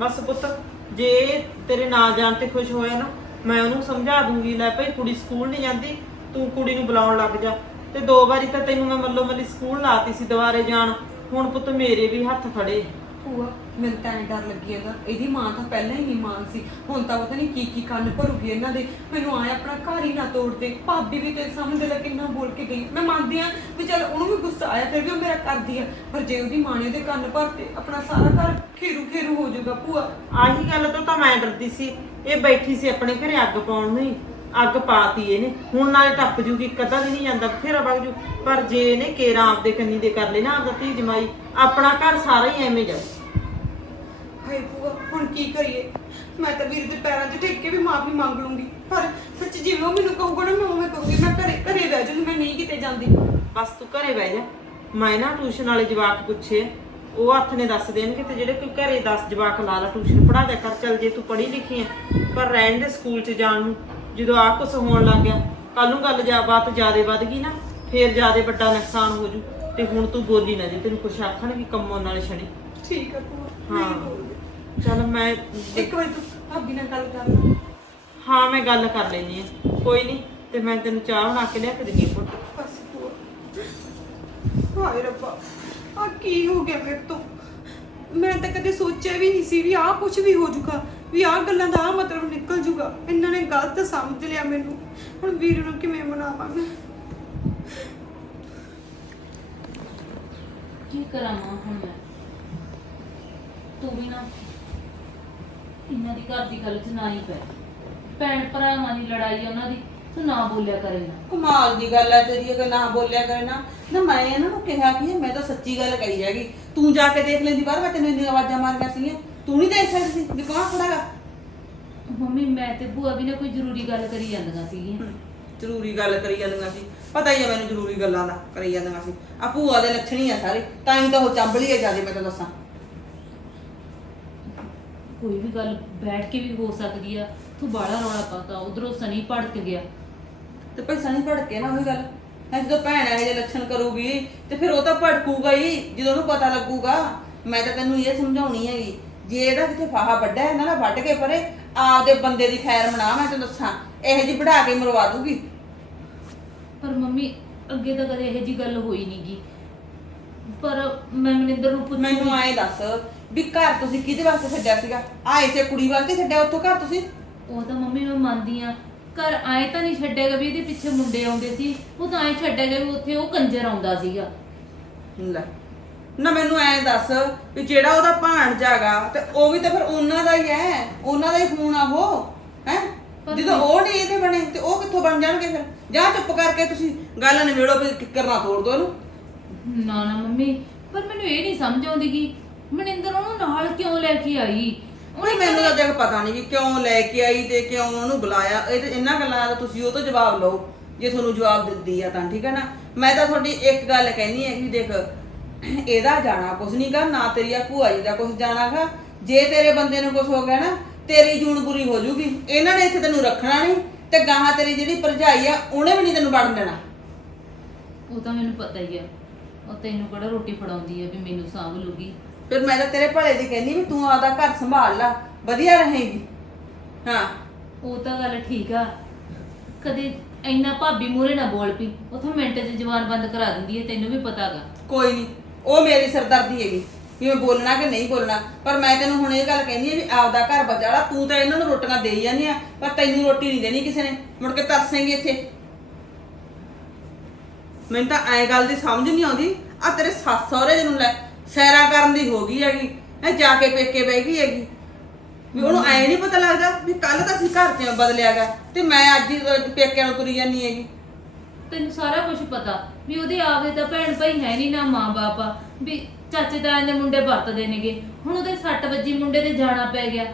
ਬਸ ਪੁੱਤ ਜੇ ਤੇਰੇ ਨਾਲ ਜਾਣ ਤੇ ਖੁਸ਼ ਹੋਇਆ ਨਾ ਮੈਂ ਉਹਨੂੰ ਸਮਝਾ ਦੂੰਗੀ, ਲੈ ਭਾਈ ਕੁੜੀ ਸਕੂਲ ਨਹੀਂ ਜਾਂਦੀ, ਤੂੰ ਕੁੜੀ ਨੂੰ ਬੁਲਾਉਣ ਲੱਗ ਜਾ। ਤੇ ਦੋ ਵਾਰੀ ਤਾਂ ਤੈਨੂੰ ਮੈਂ ਮੱਲੋ ਮੱਲੀ ਸਕੂਲ ਲਾਤੀ ਸੀ ਦੁਬਾਰੇ ਜਾਣ, ਹੁਣ ਪੁੱਤ ਮੇਰੇ ਵੀ ਹੱਥ ਖੜੇ। ਭੂਆ, ਮੈਨੂੰ ਤਾਂ ਐਂ ਡਰ ਲੱਗੀ ਜਾਂਦਾ ਇਹਦੀ ਮਾਂ ਤਾਂ ਪਹਿਲਾਂ ਹੀ ਨਹੀਂ ਮਾਂ ਸੀ। ਹੁਣ ਤਾਂ ਪਤਾ ਨਹੀਂ ਕੀ ਕੀ ਕੰਨ ਭਰੂਗੀ ਇਹਨਾਂ ਦੇ। ਮੈਨੂੰ ਆਏ ਆਪਣਾ ਘਰ ਹੀ ਨਾ ਤੋੜ ਦੇ। ਭਾਬੀ ਵੀ ਤੇ ਸਾਹਮਣੇ ਲੱਗ ਕਿੰਨਾ ਬੋਲ ਕੇ ਗਈ। ਮੈਂ ਮੰਨਦੀ ਆ ਵੀ ਚਲ ਉਹਨੂੰ ਵੀ ਗੁੱਸਾ ਆਇਆ, ਫਿਰ ਵੀ ਉਹ ਮੇਰਾ ਕਰਦੀ ਆ। ਪਰ ਜੇ ਉਹਦੀ ਮਾਂ ਨੇ ਉਹਦੇ ਕੰਨ ਭਰਤੇ, ਆਪਣਾ ਸਾਰਾ ਘਰ ਖੇਰੂ ਖੇਰੂ ਹੋ ਜਾਊਗਾ ਭੂਆ। ਆਹੀ ਗੱਲ ਤੋਂ ਤਾਂ ਮੈਂ ਡਰਦੀ ਸੀ। ਇਹ ਬੈਠੀ ਸੀ ਆਪਣੇ ਘਰੇ ਅੱਗ ਪਾਉਣ ਨੂੰ ਹੀ। ਅੱਗ ਪਾਤੀ ਇਹਨੇ। ਹੁਣ ਨਾਲੇ ਟੱਪ ਜੂਗੀ ਕਦਾ ਵੀ ਨਹੀਂ ਜਾਂਦਾ ਫੇਰ ਵਗ ਜੂ। ਪਰ ਜੇ ਇਹਨੇ ਕੇਰਾ ਆਪਦੇ ਕੰਨੀ ਦੇ ਕਰ ਲੈ ਨਾ, ਆਪਦਾ ਧੀ ਜਮਾਈ, ਆਪਣਾ ਘਰ ਸਾਰਾ ਹੀ ਐਵੇਂ ਜਾ। ਹਾਏ ਭੂਆ ਹੁਣ ਕੀ ਕਰੀਏ? ਮੈਂ ਤਾਂ ਵੀਰ ਦੇ ਪੈਰਾਂ 'ਚ ਟੇਕ ਕੇ ਵੀ ਮਾਫੀ ਮੰਗ ਲੂੰਗੀ। ਪਰ ਸੱਚ ਜਿਵੇਂ ਉਹ ਮੈਨੂੰ ਕਹੂਗਾ ਨਾ ਮੈਂ ਉਵੇਂ ਕਹੂੰਗੀ ਮੈਂ ਘਰੇ ਘਰੇ ਬਹਿ ਜਾਊਂਗੀ ਮੈਂ ਨਹੀਂ ਕਿਤੇ ਜਾਂਦੀ। ਬਸ ਤੂੰ ਘਰੇ ਬਹਿ ਜਾ। ਮੈਂ ਨਾ ਟਿਊਸ਼ਨ ਵਾਲੇ ਜਵਾਕ ਪੁੱਛੇ। ਉਹ ਹੱਥ ਨੇ ਦੱਸ ਦੇਣਗੇ ਤੇ ਜਿਹੜੇ ਕੋਈ ਘਰੇ 10 ਜਵਾਕ ਲਾ ਲਾ ਟਿਊਸ਼ਨ ਪੜਾ ਦਿਆ ਕਰ ਚੱਲ ਜੇ ਤੂੰ ਪੜ੍ਹੀ ਲਿਖੀ ਐ ਪਰ ਰਹਿਣ ਦੇ ਸਕੂਲ 'ਚ ਜਾਣ ਨੂੰ ਜਦੋਂ ਆ ਕੁਛ ਹੋਣ ਲੱਗ ਗਿਆ ਕੱਲ ਨੂੰ ਗੱਲ ਜਾ ਬਾਤ ਜ਼ਿਆਦੇ ਵੱਧ ਗਈ ਨਾ ਫੇਰ ਜ਼ਿਆਦੇ ਵੱਡਾ ਨੁਕਸਾਨ ਹੋ ਜੂ। ਤੇ ਹੁਣ ਤੂੰ ਬੋਲੀ ਨਾ ਜੇ ਤੈਨੂੰ ਕੁਛ ਆਖਣਗੇ ਕੰਮੋਂ ਨਾਲ ਛੜੀ ਠੀਕ ਆ ਭੂਆ ਹਾਂ। ਨਹੀਂ ਬੋਲਦੀ। ਚੱਲ ਮੈਂ ਇੱਕ ਵਾਰ ਤੂੰ ਭਾਬੀ ਨਾਲ ਗੱਲ ਕਰ ਲੈ। ਹਾਂ ਮੈਂ ਗੱਲ ਕਰ ਲੈਣੀ ਆ ਕੋਈ ਨਹੀਂ ਤੇ ਮੈਂ ਤੈਨੂੰ ਚਾਹ ਬਣਾ ਕੇ ਲਿਆ ਕੇ ਦਿੰਦੀ ਹਾਂ ਪੁੱਤ ਬਸ ਭੂਆ ਹਾਏ ਰੱਬਾ ਆ ਕੀ ਹੋ ਗਿਆ ਮੇਰੇ ਤੋਂ? ਮੈਂ ਤਾਂ ਕਦੇ ਸੋਚਿਆ ਵੀ ਨਹੀਂ ਸੀ ਵੀ ਆਹ ਕੁਝ ਵੀ ਹੋ ਜਾਊਗਾ ਵੀ ਆਹ ਗੱਲਾਂ ਦਾ ਆਹ ਮਤਲਬ ਨਿਕਲ ਜਾਊਗਾ ਇਹਨਾਂ ਨੇ ਗਲਤ ਸਮਝ ਲਿਆ ਮੈਨੂੰ। ਹੁਣ ਵੀਰ ਨੂੰ ਕਿਵੇਂ ਮਨਾਵਾਂ ਮੈਂ ਕੀ ਕਰਾਂ ਮਾਂ ਹੁਣ ਮੈਂ? ਤੂੰ ਵੀ ਨਾ ਇਹਨਾਂ ਦੀ ਘਰ ਦੀ ਗੱਲ 'ਚ ਨਾ ਹੀ ਪੈ। ਭੈਣ ਭਰਾਵਾਂ ਦੀ ਲੜਾਈ ਆ ਉਹਨਾਂ ਦੀ ਤੂੰ ਨਾ ਬੋਲਿਆ ਕਰੇ ਨਾ। ਕਮਾਲ ਦੀ ਗੱਲ ਹੈ ਤੇਰੀ ਅਗਰ ਨਾ ਬੋਲਿਆ ਕਰੇ ਨਾ। ਨਾ ਮੈਂ ਇਹਨਾਂ ਨੂੰ ਕਿਹਾ ਕਿ ਮੈਂ ਤਾਂ ਸੱਚੀ ਗੱਲ ਕਹੀ ਹੈਗੀ। ਤੂੰ ਜਾ ਕੇ ਦੇਖ ਲੈਂਦੀ ਬਾਹਰ ਮੈਂ ਤੈਨੂੰ ਇੰਨੀਆਂ ਆਵਾਜ਼ਾਂ ਮਾਰੀਆਂ ਸੀਗੀਆਂ। ਤੂੰ ਨਹੀਂ ਦੇਖ ਸਕਦੀ ਸੀ ਵੀ ਕੌਣ ਖੜਾਗਾ ਮੰਮੀ ਮੈਂ ਤੇ ਭੂਆ ਵੀ ਨੇ ਕੋਈ ਜ਼ਰੂਰੀ ਗੱਲ ਕਰੀ ਜਾਂਦੀਆਂ ਸੀਗੀਆਂ। ਜ਼ਰੂਰੀ ਗੱਲ ਕਰੀ ਜਾਂਦੀਆਂ ਸੀ। ਪਤਾ ਹੀ ਹੈ ਮੈਨੂੰ ਜ਼ਰੂਰੀ ਗੱਲਾਂ ਦਾ ਕਰੀ ਜਾਂਦੀਆਂ ਸੀ। ਆ ਭੂਆ ਦੇ ਲੱਛਣੀ ਆ ਸਾਰੇ। ਤਾਂ ਹੀ ਤਾਂ ਉਹ ਚੰਬਲੀ ਹੈ ਜਿਆਦੇ ਮੈਂ ਤਾਂ ਦੱਸਾਂ। ਕੋਈ ਵੀ ਗੱਲ ਬੈਠ ਕੇ ਵੀ ਹੋ ਸਕਦੀ ਆ ਤੂੰ ਬਾਹਲਾ ਰੌਲਾ ਪਾਤਾ ਉਧਰੋਂ ਸਨੀ ਭੜਕ ਗਿਆ। ਤੇ ਭਾਈ ਸਣੀ ਭੜਕੇ ਨਾ ਉਹੀ ਗੱਲ। ਹੈ ਜਦੋਂ ਭੈਣ ਇਹੋ ਜਿਹੇ ਲੱਛਣ ਕਰੂਗੀ ਤੇ ਫਿਰ ਉਹ ਤਾਂ ਭੜਕੂਗਾ ਹੀ ਜਦੋਂ ਉਹਨੂੰ ਪਤਾ ਲੱਗੂਗਾ। ਮੈਂ ਤਾਂ ਤੈਨੂੰ ਇਹ ਸਮਝਾਉਣੀ ਹੈਗੀ ਜੇ ਇਹਦਾ ਕਿਤੇ ਫਾਹਾ ਵੱਡਾ ਹੈ ਨਾ ਨਾ ਵੱਢ ਕੇ ਪਰੇ ਆਪਦੇ ਬੰਦੇ ਦੀ ਖੈਰ ਮਨਾ ਮੈਂ ਤੈਨੂੰ ਦੱਸਾਂ ਇਹੋ ਜਿਹੀ ਵਢਾ ਕੇ ਮਰਵਾ ਦੂਗੀ। ਪਰ ਮੰਮੀ ਅੱਗੇ ਤਾਂ ਕਦੇ ਇਹੋ ਜੀ ਗੱਲ ਹੋਈ ਨਹੀਂਗੀ ਪਰ ਮੈਂ ਮਨਿੰਦਰ ਨੂੰ ਪੁੱਛ ਮੈਨੂੰ ਐਂ ਦੱਸ ਵੀ ਘਰ ਤੁਸੀਂ ਕਿਹਦੇ ਵਾਸਤੇ ਛੱਡਿਆ ਸੀਗਾ? ਆ ਇਸੇ ਕੁੜੀ ਵਾਸਤੇ ਛੱਡਿਆ ਉੱਥੋਂ ਘਰ ਤੁਸੀਂ? ਉਹ ਤਾਂ ਮੰਮੀ ਮੈਂ ਮੰਨਦੀ ਆ। ਘਰ ਆਏ ਤਾਂ ਨਹੀਂ ਛੱਡੇਗਾ ਵੀ ਇਹਦੇ ਪਿੱਛੇ ਮੁੰਡੇ ਆਉਂਦੇ ਸੀ। ਉਹ ਤਾਂ ਐ ਛੱਡੇਗਾ ਵੀ ਉੱਥੇ ਉਹ ਕੰਜਰ ਆਉਂਦਾ ਸੀਗਾ। ਲੈ ਨਾ ਮੈਨੂੰ ਐਂ ਦੱਸ ਵੀ ਜਿਹੜਾ ਉਹਦਾ ਭਾਣਜਾ ਗਾ ਤੇ ਉਹ ਵੀ ਤਾਂ ਫਿਰ ਉਹਨਾਂ ਦਾ ਹੀ ਹੈ ਉਹਨਾਂ ਦਾ ਹੀ ਖੂਨ ਆ ਉਹ ਹੈ? ਪਰ ਜਦੋਂ ਉਹ ਨਹੀਂ ਇਹਦੇ ਬਣੇ ਤੇ ਉਹ ਕਿੱਥੋਂ ਬਣ ਜਾਣਗੇ ਫਿਰ? ਜਾਂ ਚੁੱਪ ਕਰਕੇ ਤੁਸੀਂ ਗੱਲ ਨਿਬੇੜੋ ਵੀ ਕਿੱਕਰ ਨਾ ਤੋੜ ਦੋ ਇਹਨੂੰ ਨਾ ਨਾ ਮੰਮੀ ਪਰ ਮੈਨੂੰ ਇਹ ਨਹੀਂ ਸਮਝ ਆਉਂਦੀ ਕਿ ਮਨਿੰਦਰ ਉਹਨੂੰ ਨਾਲ ਕਿਉਂ ਲੈ ਕੇ ਆਈ? ਉਹਨੇ ਮੈਨੂੰ ਤਾਂ ਦੇਖ ਪਤਾ ਨਹੀਂ ਕਿ ਕਿਉਂ ਲੈ ਕੇ ਆਈ ਤੇ ਕਿਉਂ ਉਹਨੂੰ ਬੁਲਾਇਆ। ਇਹ ਤੇ ਇਹਨਾਂ ਗੱਲਾਂ ਦਾ ਤੁਸੀਂ ਉਹ ਤੋਂ ਜਵਾਬ ਲਓ। ਜੇ ਤੁਹਾਨੂੰ ਜਵਾਬ ਦਿੰਦੀ ਆ ਤਾਂ ਠੀਕ ਹੈ ਨਾ? ਮੈਂ ਤਾਂ ਤੁਹਾਡੀ ਇੱਕ ਗੱਲ ਕਹਿਣੀ ਹੈ ਕਿ ਦੇਖ ਇਹਦਾ ਜਾਣਾ ਕੁਛ ਨਹੀਂ ਗਾ ਨਾ ਤੇਰੀ ਆ ਭੂਆ ਜੀ ਦਾ ਕੁਛ ਜਾਣਾਗਾ ਜੇ ਤੇਰੇ ਬੰਦੇ ਨੂੰ ਕੁਛ ਹੋ ਗਿਆ ਨਾ ਤੇਰੀ ਜੂਨ ਬੁਰੀ ਹੋ ਜੂਗੀ। ਇਹਨਾਂ ਨੇ ਇੱਥੇ ਤੈਨੂੰ ਰੱਖਣਾ ਨਹੀਂ ਤੇ ਗਾਹਾਂ ਤੇਰੀ ਜਿਹੜੀ ਭਰਜਾਈ ਆ ਉਹਨੇ ਵੀ ਨਹੀਂ ਤੈਨੂੰ ਵੜਨ ਦੇਣਾ। ਉਹ ਤਾਂ ਮੈਨੂੰ ਪਤਾ ਹੀ ਆ। ਉਹ ਤੈਨੂੰ ਕਿਹੜਾ ਰੋਟੀ ਫੜਾਉਂਦੀ ਆ ਵੀ ਮੈਨੂੰ ਸਾਂਭ ਲੂਗੀ ਫਿਰ ਮੈਂ ਤਾਂ ਤੇਰੇ ਭਲੇ ਦੀ ਕਹਿੰਦੀ ਵੀ ਤੂੰ ਆਪਦਾ ਘਰ ਸੰਭਾਲ ਲੈ ਵਧੀਆ ਰਹੇਗੀ। ਹਾਂ। ਉਹ ਤਾਂ ਗੱਲ ਠੀਕ ਆ। ਕਦੇ ਇੰਨਾ ਭਾਬੀ ਮੂਹਰੇ ਨਾ ਬੋਲ ਪਈ। ਉਥੋਂ ਮਿੰਟ 'ਚ ਜ਼ਬਾਨ ਬੰਦ ਕਰਾ ਦਿੰਦੀ ਹੈ ਤੈਨੂੰ ਵੀ ਪਤਾਗਾ ਕੋਈ ਨਹੀਂ ਉਹ ਮੇਰੀ ਸਰਦਰਦੀ ਹੈਗੀ। ਕਿ ਮੈਂ ਬੋਲਣਾ ਕਿ ਨਹੀਂ ਬੋਲਣਾ ਪਰ ਮੈਂ ਤੈਨੂੰ ਹੁਣ ਇਹ ਗੱਲ ਕਹਿੰਦੀ ਆ ਵੀ ਆਪਦਾ ਘਰ ਬਚਾਲਾ ਤੂੰ ਤਾਂ ਇਹਨਾਂ ਨੂੰ ਰੋਟੀਆਂ ਦੇਈ ਜਾਂਦੀ ਆ ਪਰ ਤੈਨੂੰ ਰੋਟੀ ਨਹੀਂ ਦੇਣੀ ਕਿਸੇ ਨੇ। ਮੁੜ ਕੇ ਤਰਸੇਂਗੀ ਇੱਥੇ। ਮੈਨੂੰ ਤਾਂ ਐ ਗੱਲ ਦੀ ਸਮਝ ਨਹੀਂ ਆਉਂਦੀ। ਆ ਤੇਰੇ ਸੱਸ ਸਹੁਰੇ ਜਿਹਨੂੰ ਲੈ ਸੈਰਾ ਕਰਨ ਦੀ ਹੋ ਗਈ ਹੈਗੀ ਐ ਜਾ ਕੇ ਪੇਕੇ ਬਹਿ ਗਈ ਹੈਗੀ। ਵੀ ਉਹਨੂੰ ਐ ਨਹੀਂ ਪਤਾ ਲੱਗਦਾ ਵੀ ਕੱਲ ਤਾਂ ਅਸੀਂ ਘਰ ਤੇ ਬਦਲਿਆਗਾ ਤੇ ਮੈਂ ਅੱਜ ਹੀ ਪੇਕਿਆਂ ਨੂੰ ਤੁਰੀ ਜਾਂਦੀ ਹੈਗੀ। ਤੈਨੂੰ ਸਾਰਾ ਕੁਝ ਪਤਾ ਵੀ ਉਹਦੇ ਆਪਦੇ ਤਾਂ ਭੈਣ ਭਾਈ ਹੈ ਨਹੀਂ ਨਾ ਮਾਂ-ਬਾਪ ਆ ਵੀ ਚਾਚੇ ਤਾਇਆਂ ਦੇ ਮੁੰਡੇ ਵਰਤਦੇ ਨੇਗੇ ਹੁਣ ਉਹਦੇ ਸੱਟ ਵੱਜੀ ਮੁੰਡੇ ਦੇ ਜਾਣਾ ਪੈ ਗਿਆ।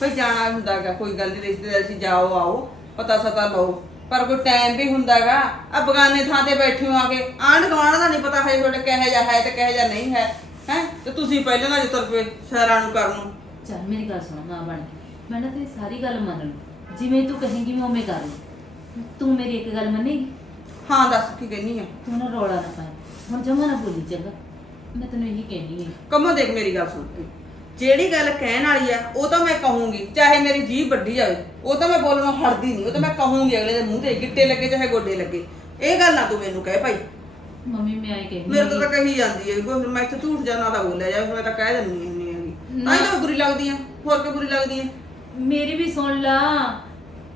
ਭਈ ਜਾਣਾ ਹੁੰਦਾਗਾ ਕੋਈ ਗੱਲ ਨਹੀਂ ਰਿਸ਼ਤੇਦਾਰ ਸੀ ਜਾਓ ਆਓ ਪਤਾ ਸਤਾ ਲਓ। ਪਰ ਕੋਈ ਟਾਈਮ ਵੀ ਹੁੰਦਾਗਾ ਆ ਬਗਾਨੇ ਥਾਂ ਤੇ ਬੈਠੇ ਹੋ ਆ ਕੇ। ਆਂਢ ਗੁਆਂਢ ਦਾ ਨਹੀਂ ਪਤਾ ਹੈ ਤੁਹਾਡੇ ਕਹੇ ਜਾ ਹੈ ਤੇ ਕਹੇ ਜਾ ਨਹੀਂ ਹੈ। ਹੈ? ਤੇ ਤੁਸੀਂ ਪਹਿਲਾਂ ਨਾ ਜਿੱਤਰ ਪਏ ਸ਼ਹਿਰਾਂ ਨੂੰ ਕਰਨ ਨੂੰ। ਚੱਲ ਮੇਰੀ ਗੱਲ ਸੁਣ ਮਾਂ ਬਣ ਕੇ। ਮੈਂ ਨਾ ਤੇਰੀ ਸਾਰੀ ਗੱਲ ਮੰਨ ਲੂ ਜਿਵੇਂ ਤੂੰ ਕਹੇਂਗੀ ਮੈਂ ਉਵੇਂ ਕਰ ਲੂ ਤੂੰ ਮੇਰੀ ਇੱਕ ਗੱਲ ਮੰਨੇਗੀ? ਹਾਂ ਦੱਸ ਕੀ ਕਹਿਨੀ ਹੈ ਤੂੰ ਨਾ ਰੌਲਾ ਨਾ ਪਾਏ ਹੁਣ ਜਮਾ ਨਾ ਬੋਲੀ ਚੰਗਾ। ਮੈਂ ਤੈਨੂੰ ਇਹੀ ਕਹਿਣੀ ਹੈ ਕੰਮੋ ਦੇਖ ਮੇਰੀ ਗੱਲ ਸੁਣ। ਜਿਹੜੀ ਗੱਲ ਕਹਿਣ ਵਾਲੀ ਆ ਉਹ ਤਾਂ ਮੈਂ ਕਹੂੰਗੀ ਚਾਹੇ ਮੇਰੀ ਜੀਭ ਵੱਡੀ ਜਾਵੇ ਉਹ ਤਾਂ ਮੈਂ ਬੋਲਣੋਂ ਹਟਦੀ ਨਹੀਂ ਉਹ ਤਾਂ ਮੈਂ ਕਹੂੰਗੀ ਅਗਲੇ ਦੇ ਮੂੰਹ ਤੇ ਗਿੱਟੇ ਲੱਗੇ ਚਾਹੇ ਗੋਡੇ ਲੱਗੇ। ਇਹ ਗੱਲ ਨਾ ਤੂੰ ਮੈਨੂੰ ਕਹਿ ਭਾਈ। ਮੰਮੀ ਮੈਂ ਆਈ ਕਹਿਣੀ ਮੇਰੇ ਤੋਂ ਤਾਂ ਕਹੀ ਜਾਂਦੀ ਹੈ ਕੋਈ ਮੈਂ ਇੱਥੇ ਝੂਠ ਜਾਣਾ ਤਾਂ ਬੋਲਿਆ ਜਾਵੇ ਮੈਂ ਤਾਂ ਕਹਿ ਦਿੰਦੀ ਹੁੰਦੀ ਹੈਗੀ ਤਾਂ ਹੀ ਤਾਂ ਮੈਂ ਬੁਰੀ ਲੱਗਦੀ ਆ ਹੋਰ ਕਿ ਬੁਰੀ ਲੱਗਦੀ ਆ? ਮੇਰੀ ਵੀ ਸੁਣ ਲਾ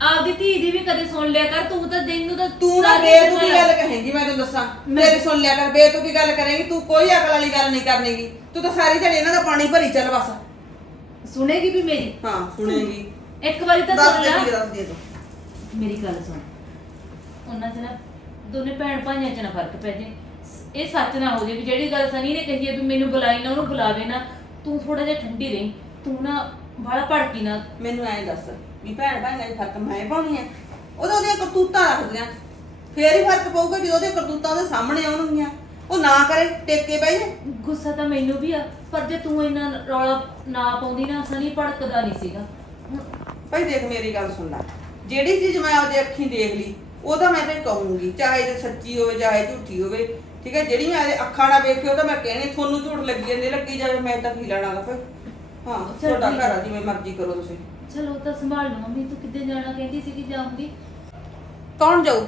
ਆਪਦੀ ਧੀ ਦੀ ਵੀ ਕਦੇ ਸੁਣ ਲਿਆ ਕਰ ਤੂੰ ਤਾਂ ਦਿਨ ਨੂੰ ਤਾਂ ਤੂੰ ਨਾ ਸਾਰੀ ਬੇਤੁਕੀ ਗੱਲ ਕਹੇਂਗੀ ਮੈਂ ਤੈਨੂੰ ਦੱਸਾਂ। ਮੇਰੀ ਸੁਣ ਲਿਆ ਕਰ ਬੇਤੁਕੀ ਗੱਲ ਕਰੇਂਗੀ ਤੂੰ ਕੋਈ ਅਕਲ ਵਾਲੀ ਗੱਲ ਨਹੀਂ ਕਰਨੇਗੀ। ਤੂੰ ਤਾਂ ਸਾਰੀ ਦਿਹਾੜੀ ਇਹਨਾਂ ਦਾ ਪਾਣੀ ਭਰੀ ਚੱਲ ਬਸ। ਸੁਣੇਗੀ ਵੀ ਮੇਰੀ? ਹਾਂ ਸੁਣੇਗੀ। ਇੱਕ ਵਾਰੀ ਤਾਂ ਦੱਸ ਸੁਣ ਦੇ ਲੈ। ਤੂੰ। ਮੇਰੀ ਗੱਲ ਸੁਣ। ਉਹਨਾਂ 'ਚ ਨਾ ਦੋਨੇ ਭੈਣ ਭਾਈਆਂ 'ਚ ਨਾ ਫ਼ਰਕ ਪੈ ਜੇ। ਇਹ ਸੱਚ ਨਾ ਹੋ ਜੇ ਵੀ ਜਿਹੜੀ ਗੱਲ ਸਨੀ ਨੇ ਕਹੀ ਹੈ ਵੀ ਮੈਨੂੰ ਬੁਲਾਈ ਨਾ ਉਹਨੂੰ ਬੁਲਾਵੇ ਨਾ ਤੂੰ ਥੋੜਾ ਜਿਹਾ ਠੰਡੀ ਰਹੀ। ਤੂੰ ਨਾ ਬਾਹਲਾ ਭੜਕੀ ਨਾ। ਮੈਨੂੰ ਐਂ ਦੱਸ ਵੀ ਭੈਣ ਭਾਈ ਨਾਲ ਫ਼ਰਕ ਮੈਂ ਪਾਉਣੀ ਆ। ਉਹਦੇ ਉਹਦੀਆਂ ਕਰਤੂਤਾਂ ਰੱਖਦੀਆਂ। ਫੇਰ ਹੀ ਫ਼ਰਕ ਪਊਗਾ ਜਦੋਂ ਉਹਦੇ ਕਰਤੂਤਾਂ ਦੇ ਸਾਹਮਣੇ ਆਉਣਗੀਆਂ। ਉਹ ਨਾ ਕਰੇ ਟੇਕੇ ਬਈ ਗੁੱਸਾ ਤਾਂ ਮੈਨੂੰ ਵੀ ਆ ਪਰ ਜੇ ਤੂੰ ਇੰਨਾ ਰੌਲਾ ਨਾ ਪਾਉਂਦੀ ਨਾ ਸਨੀ ਭੜਕਦਾ ਨਹੀਂ ਸੀਗਾ। ਭਾਈ ਦੇਖ ਮੇਰੀ ਗੱਲ ਸੁਣ ਲੈ। ਜਿਹੜੀ ਚੀਜ਼ ਮੈਂ ਆਪਦੇ ਅੱਖੀਂ ਦੇਖ ਲਈ ਉਹ ਤਾਂ ਮੈਂ ਤੇ ਕਹੂੰਗੀ ਚਾਹੇ ਇਹ ਸੱਚੀ ਹੋਵੇ ਚਾਹੇ ਝੂਠੀ ਹੋਵੇ। ਠੀਕ ਹੈ ਜਿਹੜੀ ਮੈਂ ਆਪਦੇ ਅੱਖਾਂ ਨਾਲ ਵੇਖੀ ਉਹ ਤਾਂ ਮੈਂ ਕਹਿਣੀ ਤੁਹਾਨੂੰ ਝੂਠ ਲੱਗੀ ਜਾਂਦੀ ਲੱਗੀ ਜਾਵੇ ਮੈਂ ਤਾਂ ਕੀ ਲੈਣਾਗਾ ਫਿਰ ਹਾਂ ਚੱਲ ਤੁਹਾਡਾ ਠੀਕ ਘਰ ਆ ਜਿਵੇਂ ਮਰਜ਼ੀ ਕਰੋ ਤੁਸੀਂ। ਚਲੋ ਤਾਂ ਸੰਭਾਲ ਲਓ ਮੰਮੀ ਤੂੰ ਕਿੱਥੇ ਜਾਣਾ? ਕਹਿੰਦੀ ਸੀ ਕਿ ਜਾਊਂਗੀ। ਕੌਣ ਜਾਊ?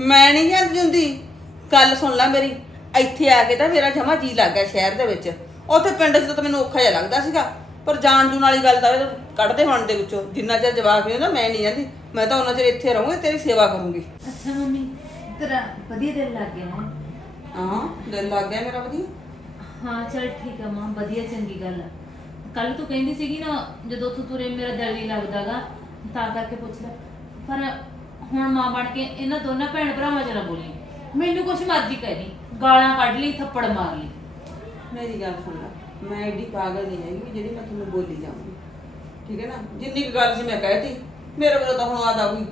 ਮੈਂ ਨਹੀਂ ਜਾਂਦੀ ਹੁੰਦੀ। ਗੱਲ ਸੁਣ ਲੈ ਮੇਰੀ ਇੱਥੇ ਆ ਕੇ ਤਾਂ ਮੇਰਾ ਜਮਾ ਜੀ ਲੱਗ ਗਿਆ ਸ਼ਹਿਰ ਦੇ ਵਿੱਚ। ਉੱਥੇ ਪਿੰਡ 'ਚ ਤਾਂ ਮੈਨੂੰ ਔਖਾ ਜਿਹਾ ਲੱਗਦਾ ਸੀਗਾ ਪਰ ਜਾਣ ਜੂਣ ਵਾਲੀ ਗੱਲ ਤਾਂ ਇਹ ਕੱਢਦੇ ਮਨ ਦੇ ਵਿੱਚੋਂ। ਜਿੰਨਾ ਚਿਰ ਜਵਾਬ ਨਹੀਂ ਹੁੰਦਾ ਮੈਂ ਨਹੀਂ ਜਾਂਦੀ। ਮੈਂ ਤਾਂ ਉਹਨਾਂ ਚਿਰ ਇੱਥੇ ਰਹੂੰਗੀ ਤੇਰੀ ਸੇਵਾ ਕਰੂੰਗੀ। ਅੱਛਾ ਮੰਮੀ ਤੇਰਾ ਵਧੀਆ ਦਿਲ ਲੱਗ ਗਿਆ ਹੈ ਹਾਂ ਦਿਲ ਲੱਗ ਗਿਆ ਮੇਰਾ ਵਧੀਆ। ਹਾਂ ਚਲ ਠੀਕ ਆ ਮਾਂ ਵਧੀਆ ਚੰਗੀ ਗੱਲ ਆ। ਕੱਲ ਤੂੰ ਕਹਿੰਦੀ ਸੀਗੀ ਨਾ ਜਦੋਂ ਤੂੰ ਤੁਰੇ ਮੇਰਾ ਦਿਲ ਨਹੀਂ ਲੱਗਦਾਗਾ ਤਾਂ ਕਰਕੇ ਪੁੱਛ ਲੈ ਪਰ ਹੁਣ ਮਾਂ ਬਣ ਕੇ ਇਹਨਾਂ ਦੋਨਾਂ ਭੈਣ ਭਰਾਵਾਂ ਨਾ ਬੋਲੀ। ਮੈਨੂੰ ਕੁਛ ਮਰਜ਼ੀ ਕਹਿ ਦੀ ਗਾਲਾਂ ਕੱਢ ਲਈ ਥੱਪੜ ਮਾਰ ਲਈ। ਮੇਰੀ ਗੱਲ ਸੁਣ ਲੈ। ਮੈਂ ਐਡੀ ਪਾਗਲ ਨਹੀਂ ਹੈਗੀ ਵੀ ਜਿਹੜੀ ਮੈਂ ਤੁਹਾਨੂੰ ਬੋਲੀ ਜਾਊਂਗੀ ਠੀਕ ਹੈ ਨਾ? ਜਿੰਨੀ ਕੁ ਗੱਲ ਸੀ ਮੈਂ ਕਹਿਤੀ ਮੇਰੇ ਕੋਲ ਤਾਂ ਹੁਣ ਆਦਾ ਕੋਈ।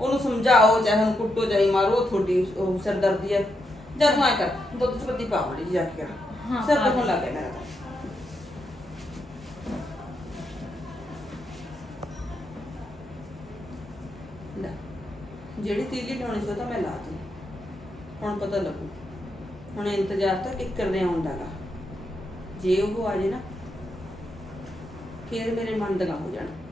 ਉਹਨੂੰ ਸਮਝਾਓ ਚਾਹੇ ਉਹਨੂੰ ਕੁੱਟੋ ਚਾਹੇ ਮਾਰੋ ਉਹ ਤੁਹਾਡੀ ਉਹ ਸਿਰਦਰਦੀ ਹੈ। ਜਦ ਮੈਂ ਕਰ ਦੁੱਧ ਚ ਪੱਤੀ ਪਾ ਮੜੀ ਜਾ ਕੇ ਕਰ। ਹਾਂ, ਸਿਰ ਪਾ ਦੁਖਣ ਦੇ। ਲੱਗ ਗਿਆ ਮੇਰਾ ਤਾਂ। ਲੈ। ਜਿਹੜੀ ਤੀਲੀ ਲਾਉਣੀ ਸੀ ਉਹ ਤਾਂ ਮੈਂ ਲਾਤੀ ਹੁਣ ਪਤਾ ਲੱਗੂ। ਹੁਣ ਇੰਤਜ਼ਾਰ ਤਾਂ ਕਿੱਕਰ ਦੇ ਆਉਂਦਾ ਗਾ। ਜੇ ਉਹ ਆ ਜੇ ਨਾ, ਫਿਰ ਮੇਰੇ ਮਨ ਦਗਾ ਹੋ ਜਾਣਾ।